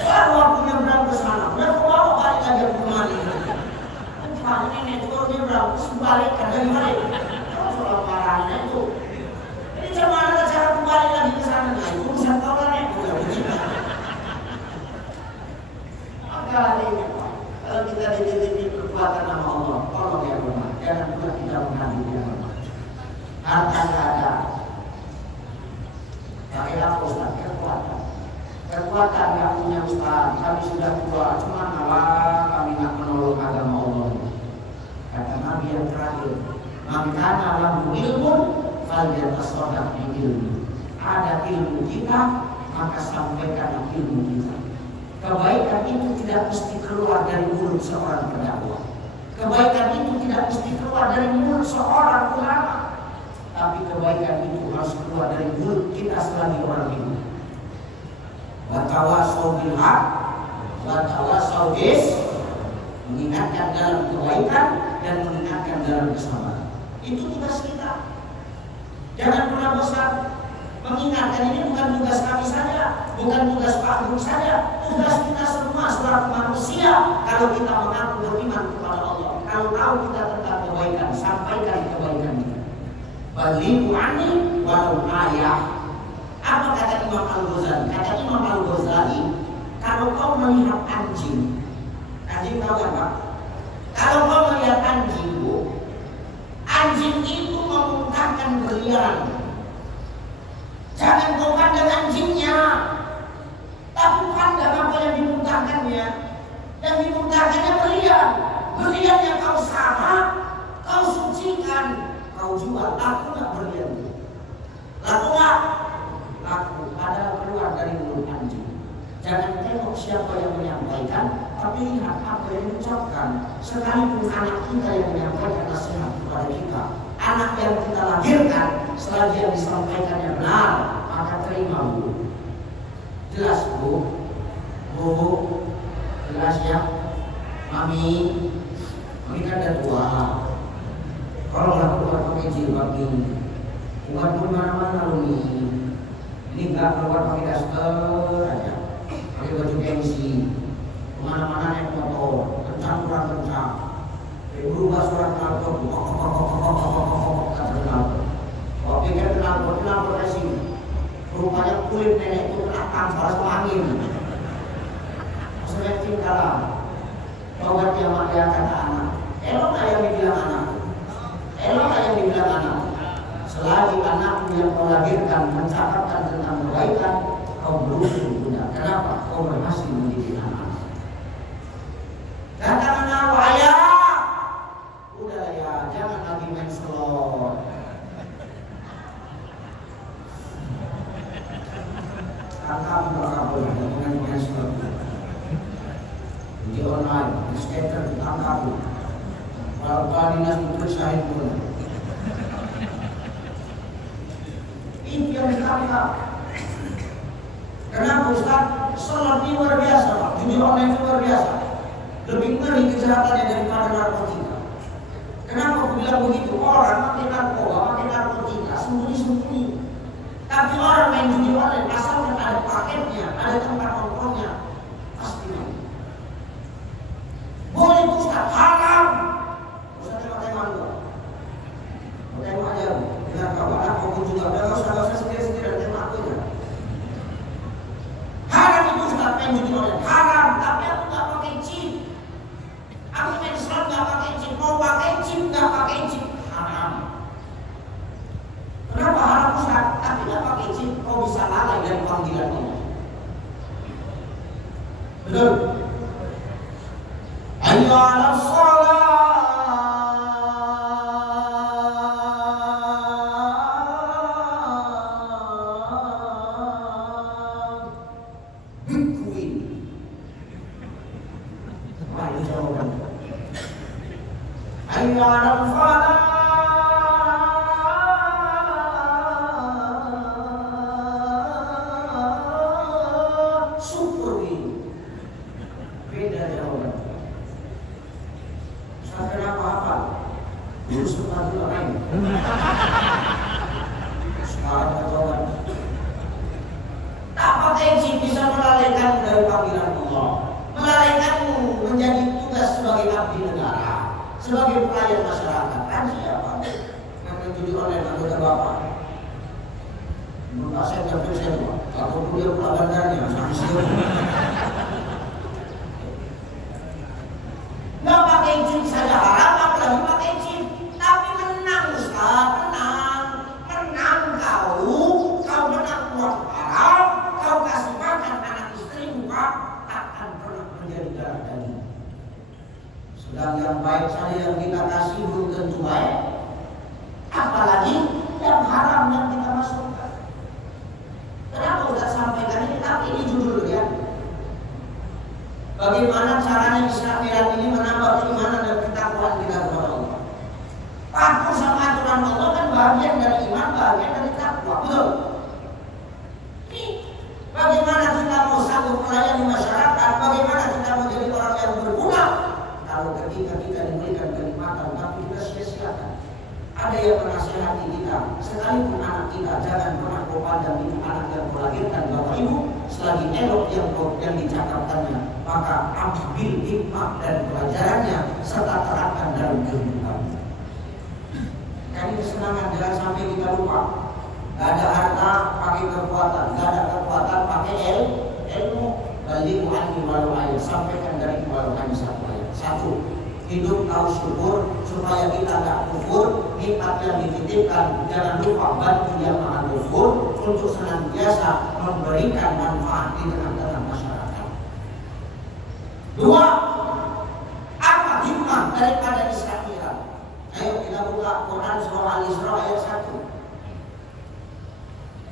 Baru aku nyebrang ke sana. Udah kau bawa balik aja ke kemari. Pak nenek itu baru nyebrang, sebalik dari balik. Kau soal marahnya itu. Ini gimana cara kembali lagi ke sana? Nah itu urusan kau lah nenek. Udah begitu. Kalau kita dititipin kekuatan nama Allah, tolong ya benar, jangan pula kita menghadiri yang lemah. Harta nggak ada. Pakai apa Ustaz? Kekuatan. Kekuatan yang punya Ustaz. Kami sudah tua, cuma malah kami nggak menolong agama Allah. Kata Nabi yang terakhir, man kana lahu ilmun falyatashaddaq bi ilmi. Ada ilmu kita, maka sampaikan ilmu kita. Kebaikan itu tidak mesti keluar dari mulut seorang pendakwah. Kebaikan itu tidak mesti keluar dari mulut seorang ulama. Tapi kebaikan itu harus keluar dari mulut kita sebagai orang hidup. Wa tawassaw bil haq wa tawassaw bis, mengingatkan dalam kebaikan dan mengingatkan dalam kesabaran. Itu tugas kita. Jangan pernah bosan. Mengingatkan ini bukan tugas kami saja, bukan tugas Pak Guru saja, tugas kita semua selaku manusia. Kalau kita mengaku beriman kepada Allah, kalau tahu kita tentang kebaikan, sampaikan kebaikan kita. Balighu anni walau ayah. Apa kata Imam Al-Ghazali? Kata Imam Al-Ghazali, kalau kau melihat anjing tahu apa? Kalau kau melihat anjing, anjing itu memuntahkan berlian. Jangan kau pandang anjingnya, tapi pandang apa yang dimuntahkannya. Yang dimuntahkannya berlian. Berlian yang kau sama, kau sucikan, kau jual. Laku nggak berlian? Laku nggak? Laku. Padahal keluar dari mulut anjing. Jangan tengok siapa yang menyampaikan, tapi lihat apa yang diucapkan. Sekalipun anak kita yang menyampaikan nasihat kepada kita, anak yang kita lahirkan, selagi yang disampaikannya benar, maka terima Bu. Jelas Bu? Bu, jelas ya? Mami kan ada tua. Kalau nggak keluar pakai jilbab ini, bukan pun mana-mana lu nih. Ini nggak keluar pakai daster aja, pakai baju gengsi, kemana-mana naik motor, kencang kurang kencang, berubah surat knalpot, kata knalpot. Kalau pikir knalpotnya sini, rupanya kulit nenek itu kena tampar sama angin. Maksudnya tinggalan. Tobat yang dia kata anak. Elok nggak yang dibilang anak? Elok nggak yang dibilang anak? Selagi anakmu yang kau lahirkan mencatatkan tentang kebaikan, kau beruntung punya. Kenapa? Kau berhasil mendidik anak. Kata anak, ayah, udah ya, jangan lagi main slot. Kakak bakal boleh main slot. Di online, di skater, di tangkap. Kalau dinas itu syahid pun. Itu yang ditangkap. Kenapa Ustaz? Sholat ini luar biasa Pak. Judi online luar biasa. Lebih ngeri kejahatannya daripada narkotika. Kenapa aku bilang begitu? Orang makin narkoba, makin narkotika, sembunyi-sembunyi. Tapi orang main judi online, asalkan ada paketnya, ada tempat nongkrongnya, pasti main. Boleh Ustaz, haram. Ustaz tengok-tengok juga. Tengok aja, dengan kawan aku juga. Kalau Ustaz sendiri-sendiri, tengok aku aja. Haram itu Ustaz main judi online, haram. Tapi aku nggak pakai chip. Aku main slot nggak pakai chip, mau pakai chip nggak pakai chip, haram. Kenapa haram Ustaz? Tapi nggak pakai chip, kau bisa lalai dari panggilan ini. Betul? Hayya 'alas shalah. Bitcoin. Mari jawaban. Hayya 'alas shalah. Syukur ini. Beda jawaban. Sampai apa-apa dulu sempat juga main. Sekarang ketahuan tak pakai chip bisa melalaikan dari panggilan Allah, melalaikanmu menjadi tugas sebagai abdi negara, sebagai pelayan masyarakat. Kan siapa yang judi online anggota bapak saya jatuh saya Pak, aku kuliah pula bandarnya sama siapa. Nggak pakai chip saja haram, apalagi pakai chip. Tapi menang Ustaz, menang kau menang uang haram, kau kasih makan anak istrimu Pak, takkan pernah menjadi darah daging. Sedang yang baik saja yang kita kasih belum tentu baik, apalagi yang haram yang kita masukkan. Kenapa Ustaz sampaikan ini? Tapi ini judulnya. Bagaimana caranya Israel ini menambah keimanan dan ketakwaan kita kepada Allah. Patuh sama aturan Allah kan bagian dari iman, bagian dari takwa. Betul? Ini bagaimana kita mau sanggup melayani masyarakat, bagaimana kita mau jadi orang yang berguna kalau ketika kita diberikan kenikmatan tapi kita sia-siakan. Ada yang menasihati kita, sekalipun anak kita jangan pernah kau pandang itu anak yang kau lahirkan Bapak Ibu, selagi elok yang dicakapkannya, maka ambil hikmah dan pelajarannya serta terapkan dalam kehidupan. Ini kesenangan, jangan sampai kita lupa. Gak ada harta pakai kekuatan, gak ada kekuatan pakai ilmu. Balighu anni walau ayat, sampaikan dari walau hanya satu ayat. Satu, hidup tahu syukur supaya kita gak kufur, nikmat yang dititipkan jangan lupa bantu yang maha kufur untuk senantiasa memberikan manfaat di tengah-tengah masyarakat. Dua, apa hikmah daripada Israel? Ayo kita buka Quran surah Al-Isra ayat 1.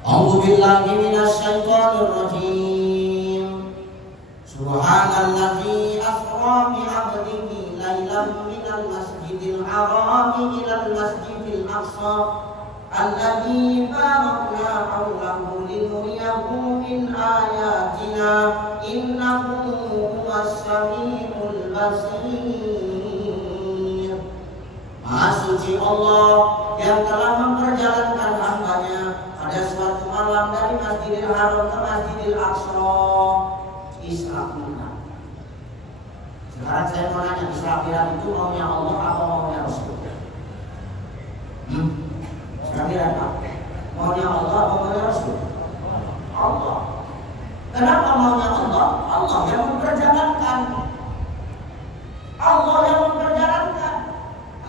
A'udzu billahi minasy syaithanir rajim. Subhanalladzi asra bi 'abdihi lailan minal masjidil haram ilal masjidil aqsa alladzi barakna hawlahu linuriyahu min ayatina innahu huwas samiul basir. Maha suci Allah yang telah memperjalankan hambanya pada suatu malam dari Masjidil Haram ke Masjidil Aqsa, Isra Mi'raj. Sekarang saya mau nanya, Isra Mi'raj itu maunya Allah apa maunya Rasul? Isra Mi'raj maunya Allah apa maunya Rasul? Allah. Kenapa maunya Allah? Allah yang memperjalankan. Allah yang memperjalankan.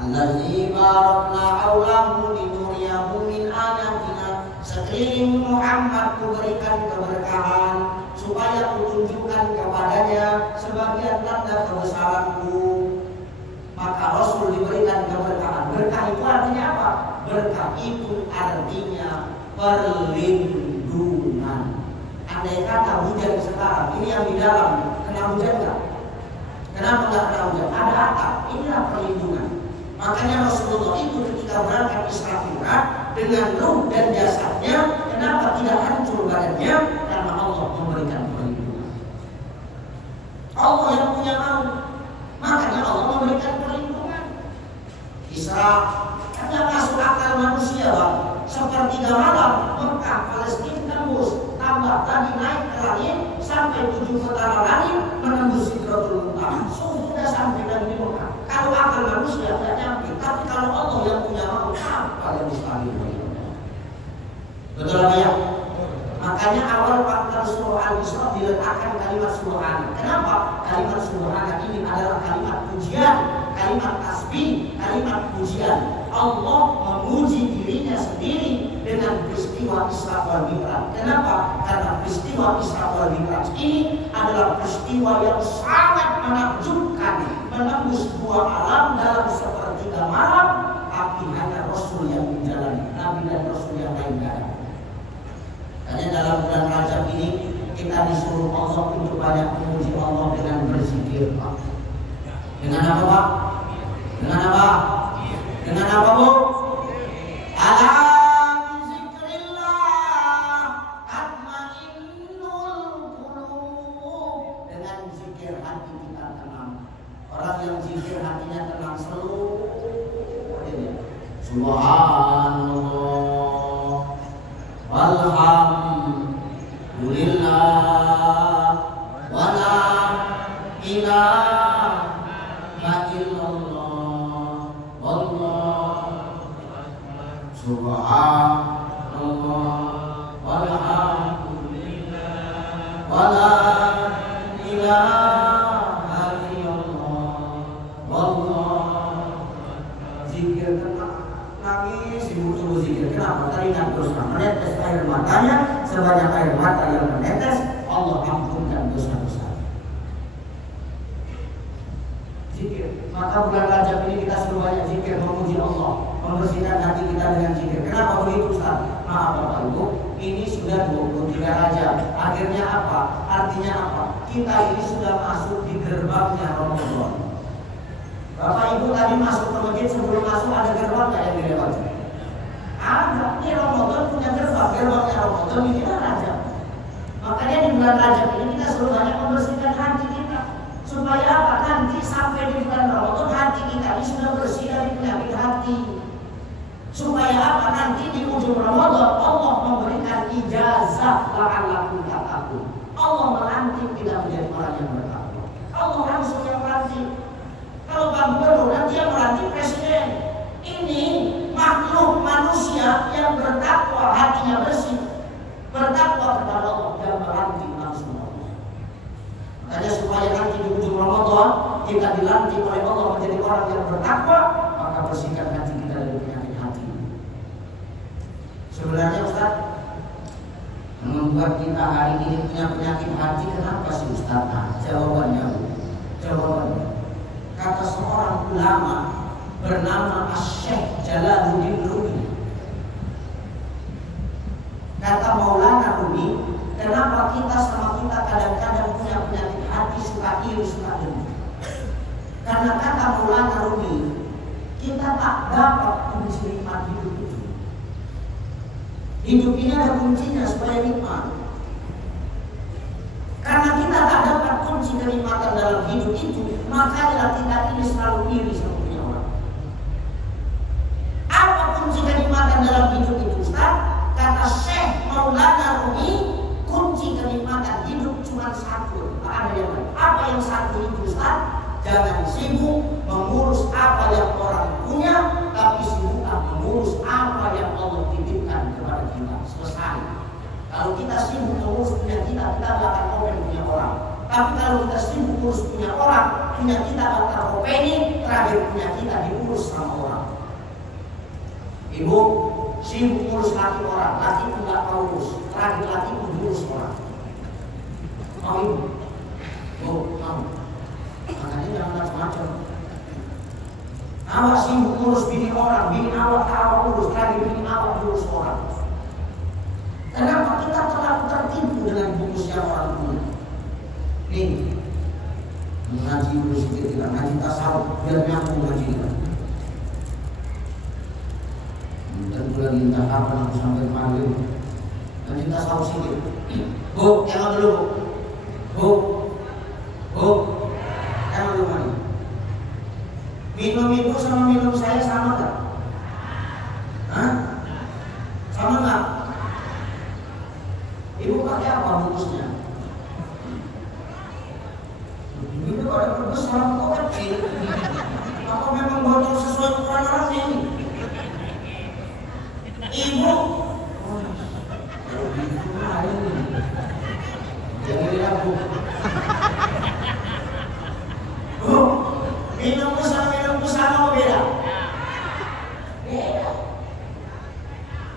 Allazi barakna haulahu linuriyahu min ayatina. Sekeliling Muhammad kuberikan keberkahan supaya kutunjukkan kepadanya sebagian tanda kebesaranku. Maka Rasul diberikan keberkahan. Berkah itu artinya apa? Berkah itu artinya perlindungan. Andai kata hujan sekarang, ini yang di dalam kena hujan nggak? Kenapa nggak kena hujan? Ada atap. Inilah perlindungan. Makanya Rasulullah itu ketika berangkat Isra Mi'raj dengan ruh dan jasadnya, kenapa tidak hancur badannya? Karena Allah memberikan perlindungan. Allah yang punya mau, makanya Allah memberikan perlindungan. Isra tidak masuk akal manusia, Bang. Sepertiga malam Mekah, Palestina tembus, tambah tadi naik ke langit sampai 7 petara langit menembus Sidratul Muntaha. Sudah sampai lagi di Mekah. Kalau akal manusia tidak nyampe, tapi kalau Allah yang punya mau, apa yang mustahil? Betul apa ya? Makanya awal fakta surah Al-Isra diletakkan kalimat subhana. Kenapa? Kalimat subhana ini adalah kalimat pujian, kalimat tasbih, kalimat pujian. Allah memuji dirinya sendiri dengan peristiwa Isra wal Mi'raj. Kenapa? Karena peristiwa Isra wal Mi'raj ini adalah peristiwa yang sangat menakjubkan, menembus dua alam dalam sepertiga malam, tapi hanya Rasul yang menjalani, Nabi dan Rasul yang lain tidak ada. Karena dalam bulan Rajab ini kita disuruh Allah untuk banyak memuji Allah dengan berzikir, Pak. Dengan apa, Pak? Dengan apa? Dengan apa, Bu? Ala bizikrillah tatmainnul qulub. Dengan zikir hati kita tenang. Orang yang zikir hatinya tenang seluruhnya. Subhanallah walhamdulillah wala ilaha illallah wallahu subhanallah walhamdulillah wala ilaha illallah wallahu zikir tenang. Nangis ibu zikir. Kenapa? Tadi terus menetes air matanya, sebanyak air mata yang menetes, Allah ampunkan dosa-dosa. Zikir. Maka bulan Rajab ini kita suruh banyak zikir, memuji Allah, membersihkan hati kita dengan zikir. Kenapa begitu, Ustaz? Maaf Bapak Ibu, ini sudah 23 Rajab. Akhirnya apa? Artinya apa? Kita ini sudah masuk di gerbangnya Ramadan. Bapak Ibu tadi masuk ke masjid, sebelum masuk ada gerbang nggak yang dilewati? Ada. Ini Ramadan punya gerbang. Gerbangnya Ramadan ini kan Rajab. Makanya di bulan Rajab ini kita selalu banyak membersihkan hati kita. Supaya apa? Nanti sampai di bulan Ramadan hati kita ini sudah bersih dari penyakit hati. Supaya apa? Nanti di ujung Ramadan Allah memberikan ijazah la'allakum tattaqun. Allah melantik tidak menjadi orang yang bertakwa. Allah langsung yang melantik. Kalau Bang Gubernur nanti yang melantik presiden. Ini makhluk manusia yang bertakwa, hatinya bersih, bertakwa kepada Allah dan melantik langsung Allah. Makanya supaya nanti di ujung Ramadan kita dilantik oleh Allah menjadi orang yang bertakwa, maka bersihkan hati kita dari penyakit hati. Sebenarnya Ustaz, membuat kita hari ini punya penyakit hati kenapa sih Ustaz? Nah, jawabannya. Kata seorang ulama bernama Asy-Syaikh Jalaluddin Rumi. Kata Maulana Rumi, kenapa kita kadang-kadang punya penyakit hati, suka iri, suka dengki? Karena kata Maulana Rumi, kita tak dapat kunci nikmat hidup itu. Hidup ini ada kuncinya supaya nikmat. Karena kita tak dapat kunci kenikmatan dalam hidup itu, makanya kita ini selalu iri sama punya orang. Apa kunci kenikmatan dalam hidup itu, Ustaz? Kata Syekh Maulana Rumi, kunci kenikmatan hidup cuma satu, tak ada yang lain. Apa yang satu itu, Ustaz? Jangan sibuk mengurus apa yang orang punya, tapi sibuklah mengurus apa yang Allah titipkan kepada kita. Selesai. Kalau kita sibuk mengurus punya kita tidak akan komen punya orang. Tapi kalau kita sibuk mengurus punya orang, punya kita bakal kopeni, terakhir punya kita diurus sama orang. Ibu sibuk mengurus laki orang, laki itu nggak mau urus, terakhir laki itu diurus orang. Mau ibu? Mau? Makanya jangan macam-macam. Awak sibuk urus bini orang, bini awak urus, terakhir bini awak urus orang. Kenapa kita terlalu tertipu dengan bungkusnya orang punya? Nih, mengaji dulu sedikit, tidak ngaji tasawuf, biar nyambung ngaji kita. Dan bulan minta kapan aku sampai kemarin, ngaji tasawuf sedikit. Bu, jangan dulu. Bu, jangan dulu mari. Minum ibu sama minum saya sama tak? Hah? Sama nggak? Ibu pakai apa bungkusnya? Ibu kok ada berbesar kok kecil? Apa memang botol sesuai ukuran orangnya ini? Ibu, kalau gitu lain. Jangan lihat bu. Bu, minumku sama beda. Beda.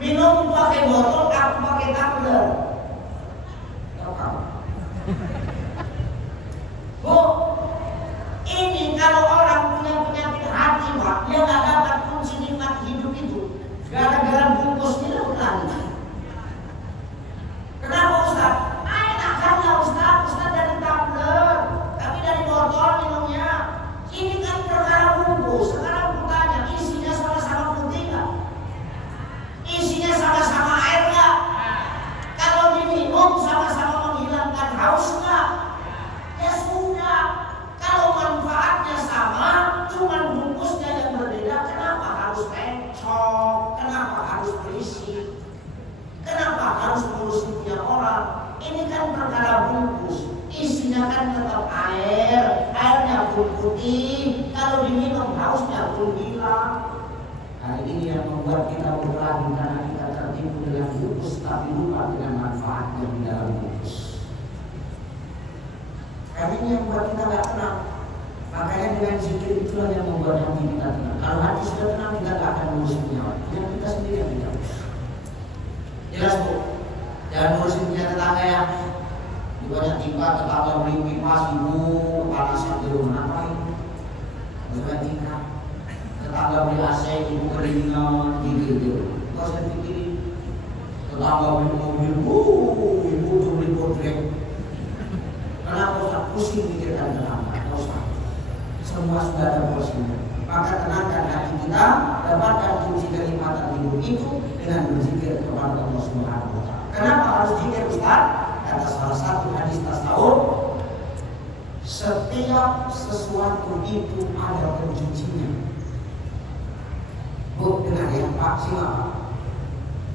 Minum pakai botol, aku pakai tumbler. Bu, ini kalau orang punya penyakit hati, Pak, dia nggak dapat kunci nikmat hidup itu gara-gara bungkus ini lagi. Kenapa Ustaz? Enak kan ya Ustaz dari tumbler, tapi dari botol minumnya. Ini kan perkara bungkus. Sekarang aku tanya, isinya sama-sama putih nggak? Isinya sama-sama air nggak? Kalau diminum sama-sama menghilangkan haus nggak? Ya sudah. Kalau manfaatnya sama, cuman bungkusnya yang berbeda, kenapa harus pencok? Kenapa harus berisik? Kenapa harus ngurusin punya orang? Ini kan perkara bungkus. Isinya kan tetap air, airnya pun putih. Kalau diminum hausnya pun hilang. Nah ini yang membuat kita berlari karena kita tertipu dengan bungkus, tapi lupa dengan manfaatnya di dalam bungkus. Karena ini yang membuat kita tidak tenang. Makanya dengan zikir itulah yang membuat hati kita tenang. Kalau hati sudah tenang, kita tidak akan ngurusin nyawa. Yang kita sendiri yang tidak urus. Jelas bu? Jangan ngurusin punya tetangga ya. Banyak tingkat tetangga beli kipas ibu, kepanasan di rumah ngapain? Banyak tingkat. Tetangga beli AC, ibu keringan, gitu. Gak usah pikirin. Tetangga beli mobil, ibu tuh beli portret. Kenapa usah pusing pikirkan tetangga? Gak usah. Semua sudah ada porsinya. Maka tenangkan hati kita, dapatkan kunci kenikmatan hidup itu dengan berzikir kepada Allah Subhanahu wa Ta'ala. Kenapa harus zikir Ustaz? Kata salah satu hadis tasawuf, setiap sesuatu itu ada pencucinya. Bu, dengar ya Pak, simak.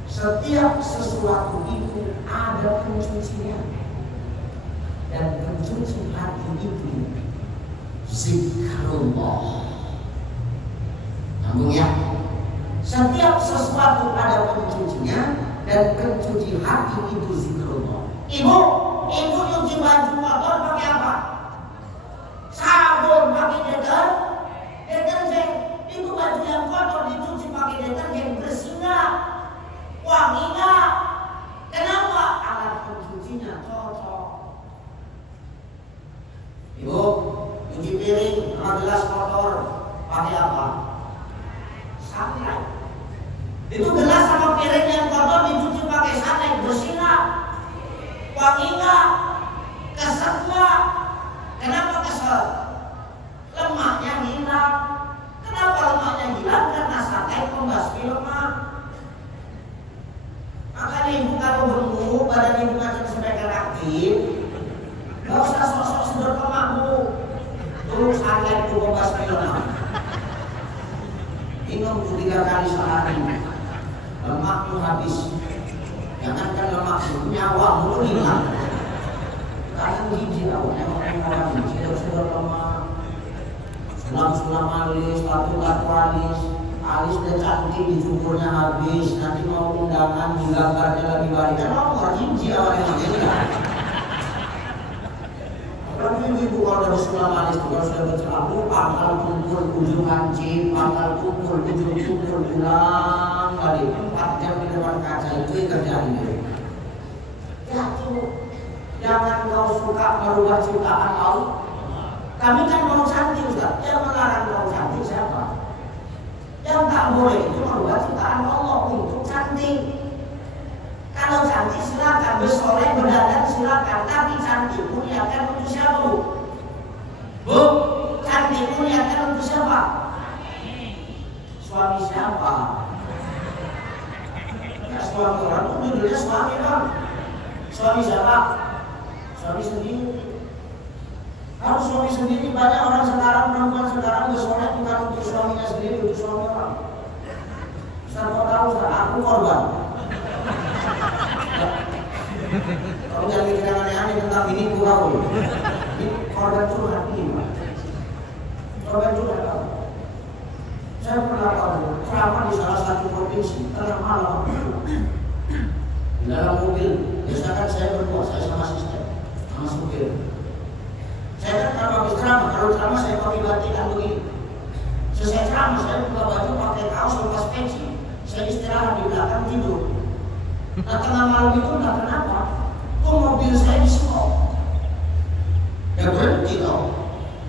Setiap sesuatu itu ada pencucinya. Dan pencuci hati itu zikrullah. Nyambung ya. Setiap sesuatu ada pencucinya dan pencuci hati itu zikrullah. Ibu nyuci baju kotor pakai apa? Sabun pakai deterjen. Itu baju yang kotor dicuci pakai deterjen, bersih nggak? Wangi nggak? Kenapa? Alat pencucinya cocok. Ibu cuci piring sama gelas kotor pakai apa? Sunlight. Itu gelas sama piring yang kotor dicuci pakai sunlight, bersih nggak? Wangi nggak? Keset nggak? Kenapa keset? Lemaknya hilang. Kenapa lemaknya hilang? Karena sunlight membasmi lemak. Maka badan ibu macam sepekan aktif, gak usah sosok sedot lemak bu. Terus harian itu 12 kilo. Minum 3 kali sehari. Lemak itu habis. Jangankan lemak itu, nyawa mulu hilang. Kadang hiji awalnya orang-orang sedot lemak. Sulam-sulam alis, batu-batu alis. Alis udah cantik, dicukurnya habis. Nanti mau undangan, gambarnya lagi balik. Kan orang hiji awalnya ya. Tapi ibu kalau dari sulam alis itu kalau sudah bercelaku, pangkal kumpul ujung kancing, pangkal kumpul ujung kumpul pulang kali 4 jam di depan kaca itu yang terjadi. Ya tuh, jangan kau suka merubah ciptaan Allah. Kami kan mau cantik Ustaz, yang melarang kau cantik siapa? Yang tak boleh itu merubah ciptaan Allah untuk cantik. Kalau cantik silakan, bersoleh, berdandan silakan, tapi cantik muliakan untuk siapa bu? Bu, cantik muliakan untuk siapa? Suami siapa? Ya suami orang itu judulnya suami bang. Suami siapa? Suami sendiri. Harus suami sendiri. Banyak orang sekarang, perempuan sekarang bersoleh bukan untuk suaminya sendiri, untuk suami orang. Ustaz mau tahu Ustaz, aku korban. Kalau jangan mikir yang aneh-aneh tentang ini kurang. Ini korban curhat ini. Korban curhat. Saya pernah tahu ceramah di salah satu provinsi tengah malam. Di dalam mobil, biasakan saya berdua, saya sama asisten, sama supir. Saya kan kalau habis ceramah, saya pakai batikan begini. Selesai ceramah, saya buka baju, pakai kaos, lepas peci. Saya istirahat di belakang tidur. Nah tengah malam itu entah kenapa kok mobil saya di-stop. Ya berhenti dong.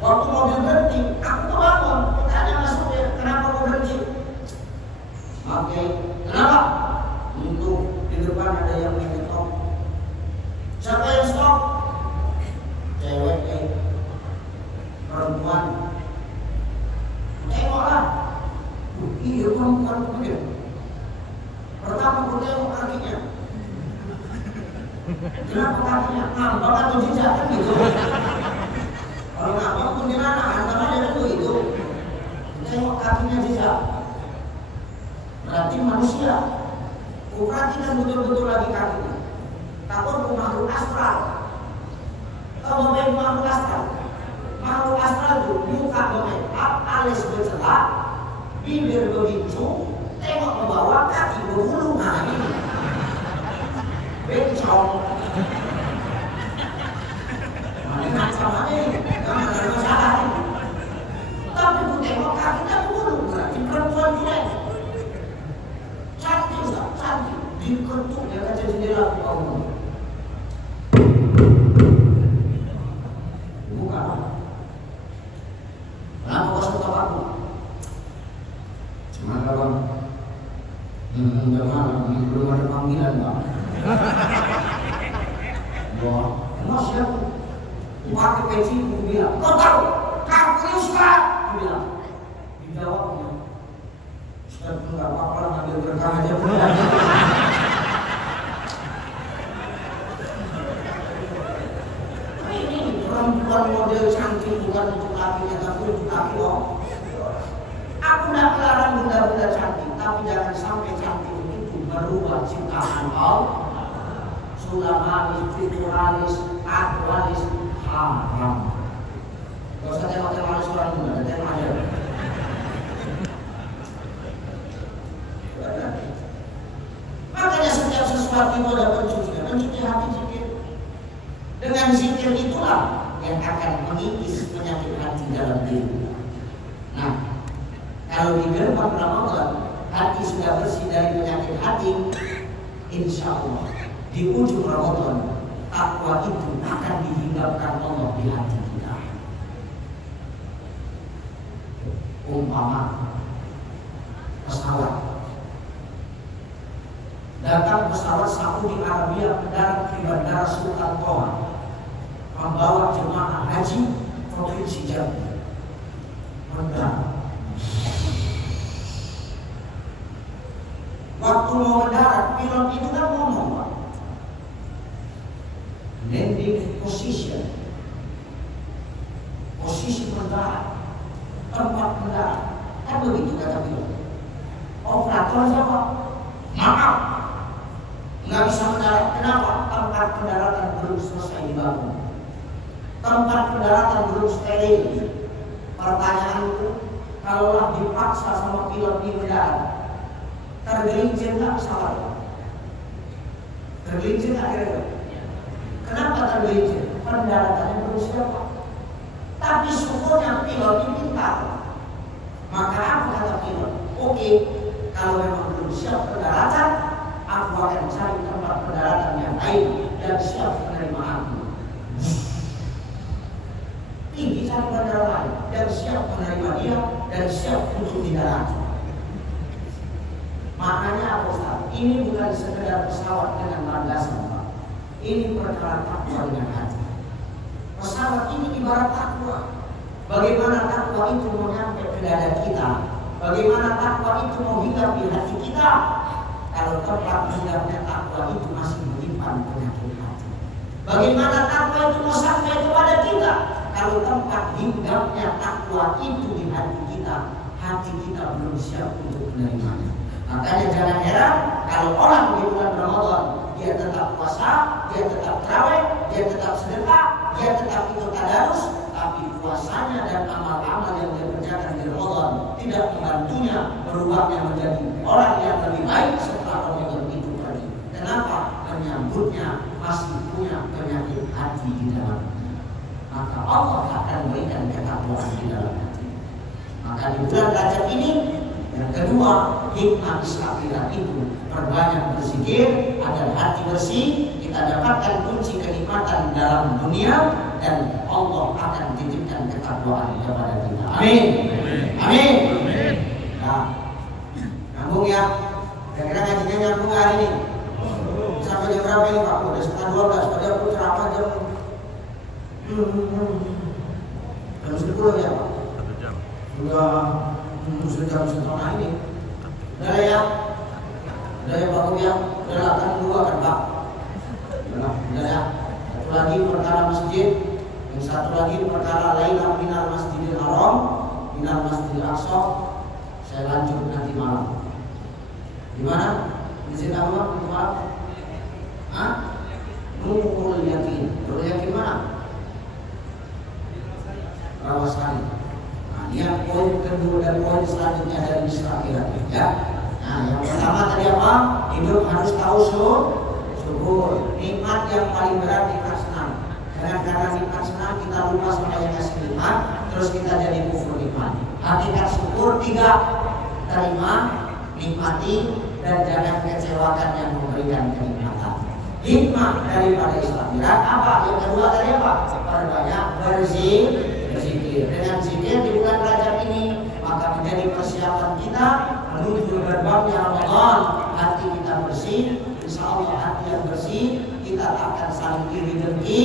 Waktu mobil berhenti, aku kebangun. Tanya mas supir, kenapa kok berhenti? Oke, kenapa? Untuk di depan ada yang stop. Siapa yang stop? Cewek, perempuan. Tengoklah. Iya perempuan begitu. Pertama aku tengok kakinya. Kenapa kakinya? Ngambang atau jejak kan gitu. Kalau ngambang pun gimana? Hantam aja kan begitu. Tengok kakinya jejak. Berarti manusia. Ku perhatikan betul-betul lagi kakinya. Takut makhluk astral. Kalau mau makhluk astral. Makhluk astral itu muka bermetak, alis bercelak, bibir berbincang. Tengok ke bawah, kaki berhulu, nah ini bencong. Mana sama ini, jangan ada masalah ini. Tapi ku tengok kakinya berhulu, berarti perempuan juga. Cantik Ustaz, cantik. Diketuk ya kaca jendela aku bangun. Bukan. Kenapa kau suka aku? Cuman bang. Belum ada panggilan bang. Wah, mas ya, pakai peci, aku bilang, kau tahu, kamu Ustaz, aku bilang, dijawabnya, Ustaz enggak apa-apa lah, ngambil berkah aja. Ini perempuan model cantik bukan untuk lakinya, tapi untuk laki loh. Aku tidak melarang bunda-bunda cantik, tapi jangan sampai cantik itu berubah ciptaan Allah. Sulam alis, fitur alis, aku alis, haram. Gak usah tengok-tengok alis orang bunda, tengok aja. Makanya setiap sesuatu itu ada pencucian, pencuci hati zikir. Dengan zikir itulah yang akan mengikis penyakit hati dalam diri. Nah, kalau di gerbang Ramadan hati sudah bersih dari penyakit hati, insya Allah di ujung Ramadan takwa itu akan dihindarkan Allah di hati kita. Umpama pesawat datang pesawat Saudi Arabia mendarat di Bandara Sultan Toha membawa jemaah haji provinsi Jambi mendarat. Waktu mau mendarat, pilot itu kan ngomong, Pak. position, posisi mendarat, tempat mendarat. Kan begitu kata pilot. Operator siapa? Maaf, nggak bisa mendarat. Kenapa? Tempat pendaratan belum selesai dibangun. Tempat pendaratan belum steril. Pertanyaanku, kalaulah dipaksa sama pilot di mendarat, tergelincir nggak pesawat? Tergelincir nggak kira-kira? Kenapa tergelincir? Pendaratannya belum siap. Tapi syukurnya pilot ini pintar. Maka apa kata pilot? Oke, kalau memang belum siap pendaratan, aku akan cari tempat pendaratan yang lain dan siap menerima aku. Tinggi cari bandara lain dan siap menerima dia dan siap untuk didarati. Makanya apa Ustaz? Ini bukan sekedar pesawat dengan landasan, Pak. Ini perkara takwa dengan hati. Pesawat ini ibarat takwa. Bagaimana takwa itu mau nyampe ke dada kita? Bagaimana takwa itu mau hinggap di hati kita? Kalau tempat hinggapnya takwa itu masih menyimpan penyakit hati. Bagaimana takwa itu mau sampai kepada kita? Kalau tempat hinggapnya takwa itu di hati kita belum siap untuk menerimanya. Makanya jangan heran kalau orang di bulan Ramadan dia tetap puasa, dia tetap tarawih, dia tetap sedekah, dia tetap ikut tadarus, tapi puasanya dan amal-amal yang dia kerjakan di Ramadan tidak membantunya berubahnya menjadi orang yang lebih baik setelah Ramadan itu pergi. Kenapa? Menyambutnya masih punya penyakit hati di dalamnya. Maka Allah akan berikan ketakwaan di dalam hati. Maka di bulan Rajab ini yang kedua, hikmah istighfar itu perbanyak berzikir agar hati bersih, kita dapatkan kunci kenikmatan dalam dunia dan Allah akan titipkan ketakwaan kepada kita. Amin. Amin. Nah, nyambung ya. Kira-kira ngajinya nyambung hari ini. Sampai jam berapa ini Pak? Udah setengah 12. Tadi aku ceramah jam 10 ya Pak. Sudah jam setengah ini. Udah ya. Udah ya Pak ya. Udah lah kan 2 kan Pak. Udah ya. Satu lagi perkara masjid. Yang satu lagi perkara Lailah minal Masjidil Haram, minal Masjidil Aqsa. Saya lanjut nanti malam. Gimana? Izin Allah nanti malam? Hah? Nurul yakin. Nurul yakin mana? Rawasani. Nah, yang poin kedua dan poin selanjutnya dari istighfar ya. Nah, yang pertama tadi apa? Hidup harus tahu syukur. Nikmat yang paling berat nikmat senang. Karena nikmat senang kita lupa sama yang kasih nikmat, terus kita jadi kufur nikmat. Hakikat syukur 3, terima, nikmati, dan jangan kecewakan yang memberikan kenikmatan. Hikmah daripada istighfar apa? Yang kedua tadi apa? Perbanyak berzikir. Dengan zikir di bulan Rajab ini maka menjadi persiapan kita menuju gerbangnya Ramadan. Hati kita bersih, insya Allah hati yang bersih, kita akan saling iri dengki,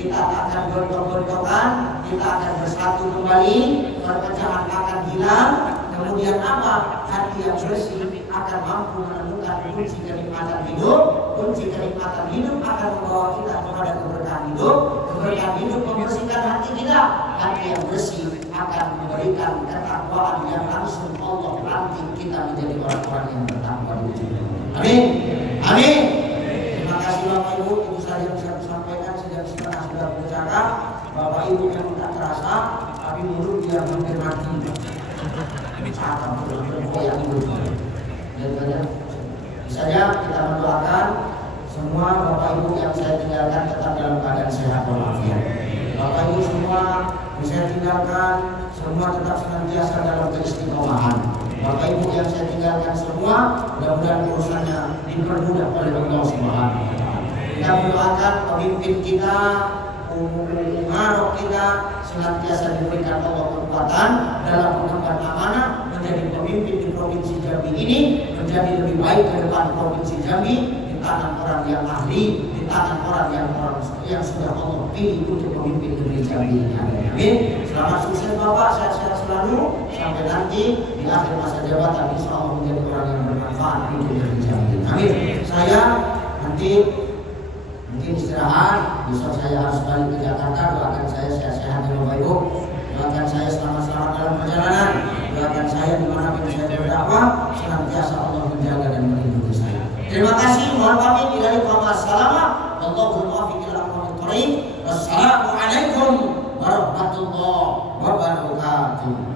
kita akan gontok-gontokan, kita akan bersatu kembali, perpecahan akan hilang. Kemudian apa? Hati yang bersih akan mampu menemukan kunci kenikmatan hidup. Kunci kenikmatan hidup akan membawa kita kepada keberkahan hidup. Keberkahan hidup membersihkan hati kita. Hati yang bersih akan memberikan ketakwaan yang langsung Allah lantik kita menjadi orang-orang yang bertakwa di ujung. Amin. Amin. Terima kasih Bapak Ibu. Itu saja yang saya sampaikan. Sejak setengah sudah berbicara. Bapak Ibu yang tak terasa, tapi mulut dia hampir mati. Cakap berkoyak hidup. Dan misalnya kita mendoakan semua Bapak Ibu yang saya tinggalkan tetap dalam keadaan sehat walafiat. Bapak Ibu semua yang saya tinggalkan semua tetap senantiasa dalam keistiqomahan. Bapak Ibu yang saya tinggalkan semua mudah-mudahan urusannya dipermudah oleh Allah Subhanahu wa taala. Kita mendoakan pemimpin kita, umarok kita senantiasa diberikan Allah kekuatan dalam mengemban amanah menjadi pemimpin di Provinsi Jambi ini, menjadi lebih baik ke depan Provinsi Jambi di tangan orang yang ahli, di tangan orang yang sudah Allah pilih untuk memimpin negeri Jambi ini. Amin. Selamat sukses Bapak, sehat-sehat selalu sampai nanti di akhir masa jabatan insya Allah menjadi orang yang bermanfaat untuk negeri Jambi. Amin. Saya nanti mungkin istirahat, besok saya saya harus balik ke Jakarta, doakan saya sehat-sehat di Bapak Ibu. Doakan saya selamat-selamat dalam perjalanan. Doakan saya dimanapun saya berdakwah, senantiasa Allah menjaga dan melindungi saya. Terima kasih. Mohon pamit. Wassalamualaikum warahmatullahi wabarakatuh.